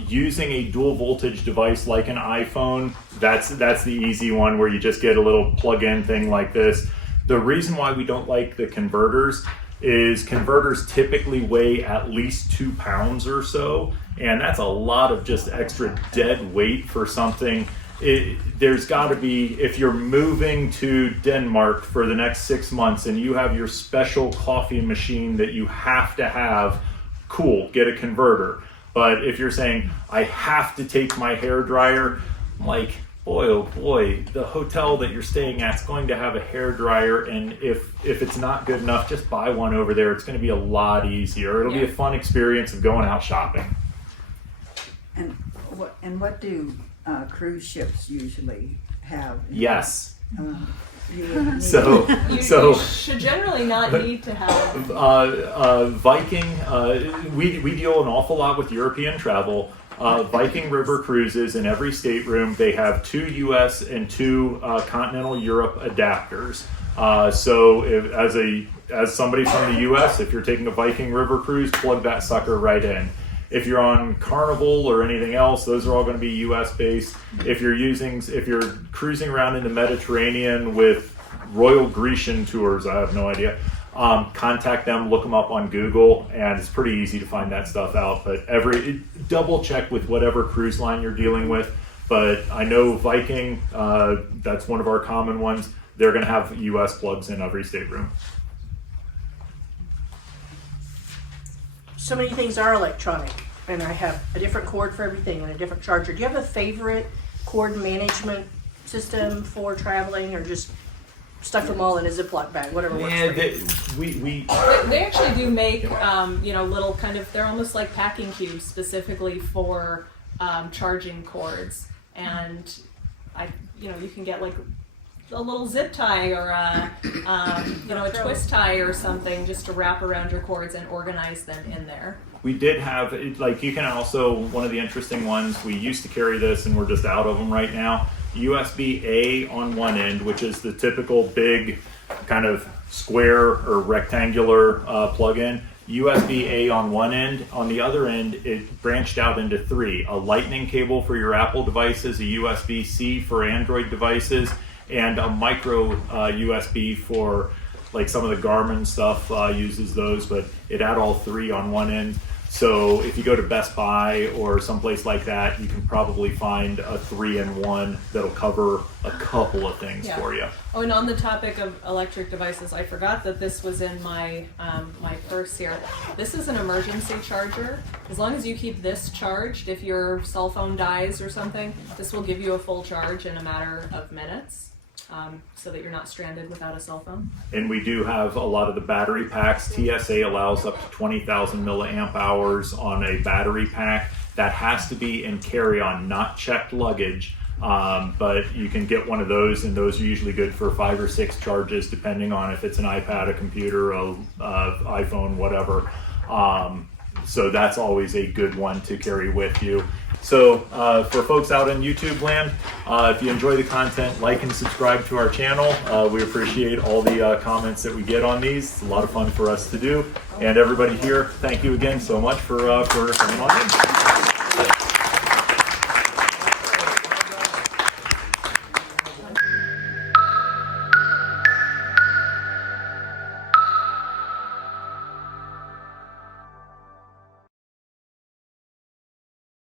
Using a dual voltage device like an iPhone, that's the easy one where you just get a little plug-in thing like this. The reason why we don't like the converters is converters typically weigh at least 2 pounds or so, and that's a lot of just extra dead weight for something. There's got to be, if you're moving to Denmark for the next 6 months and you have your special coffee machine that you have to have, cool, get a converter. But if you're saying, I have to take my hair dryer, I'm like, boy, oh boy, the hotel that you're staying at is going to have a hair dryer, and if it's not good enough, just buy one over there. It's going to be a lot easier. It'll be a fun experience of going out shopping. And what do cruise ships usually have? Yes. You would need You should generally not need to have. Viking, we deal an awful lot with European travel. Viking River Cruises, in every stateroom, they have 2 US and 2 continental Europe adapters. So as somebody from the US, if you're taking a Viking River cruise, plug that sucker right in. If you're on Carnival or anything else, those are all going to be US based. If you're cruising around in the Mediterranean with Royal Grecian Tours, I have no idea, contact them, look them up on Google, and it's pretty easy to find that stuff out. But double check with whatever cruise line you're dealing with. But I know Viking, that's one of our common ones. They're going to have US plugs in every stateroom. So many things are electronic, and I have a different cord for everything and a different charger. Do you have a favorite cord management system for traveling, or just stuff them all in a Ziploc bag, whatever works for you? They actually do make, little kind of, they're almost like packing cubes specifically for charging cords. And you can get like a little zip tie or a twist tie or something just to wrap around your cords and organize them in there. We did have, you can also, one of the interesting ones, we used to carry this and we're just out of them right now, USB-A on one end, which is the typical big kind of square or rectangular plug-in. USB-A on one end. On the other end, it branched out into three. A lightning cable for your Apple devices, a USB-C for Android devices, and a micro USB for like some of the Garmin stuff uses those, but it had all three on one end. So if you go to Best Buy or someplace like that, you can probably find a 3-in-1 that'll cover a couple of things for you. Oh, and on the topic of electric devices, I forgot that this was in my my purse here. This is an emergency charger. As long as you keep this charged, if your cell phone dies or something, this will give you a full charge in a matter of minutes. So that you're not stranded without a cell phone. And we do have a lot of the battery packs. TSA allows up to 20,000 milliamp hours on a battery pack. That has to be in carry-on, not checked luggage. But you can get one of those, and those are usually good for 5 or 6 charges, depending on if it's an iPad, a computer, a iPhone, whatever. So that's always a good one to carry with you. So for folks out in YouTube land, if you enjoy the content, like and subscribe to our channel. We appreciate all the comments that we get on these. It's a lot of fun for us to do. And everybody here, thank you again so much for coming on in.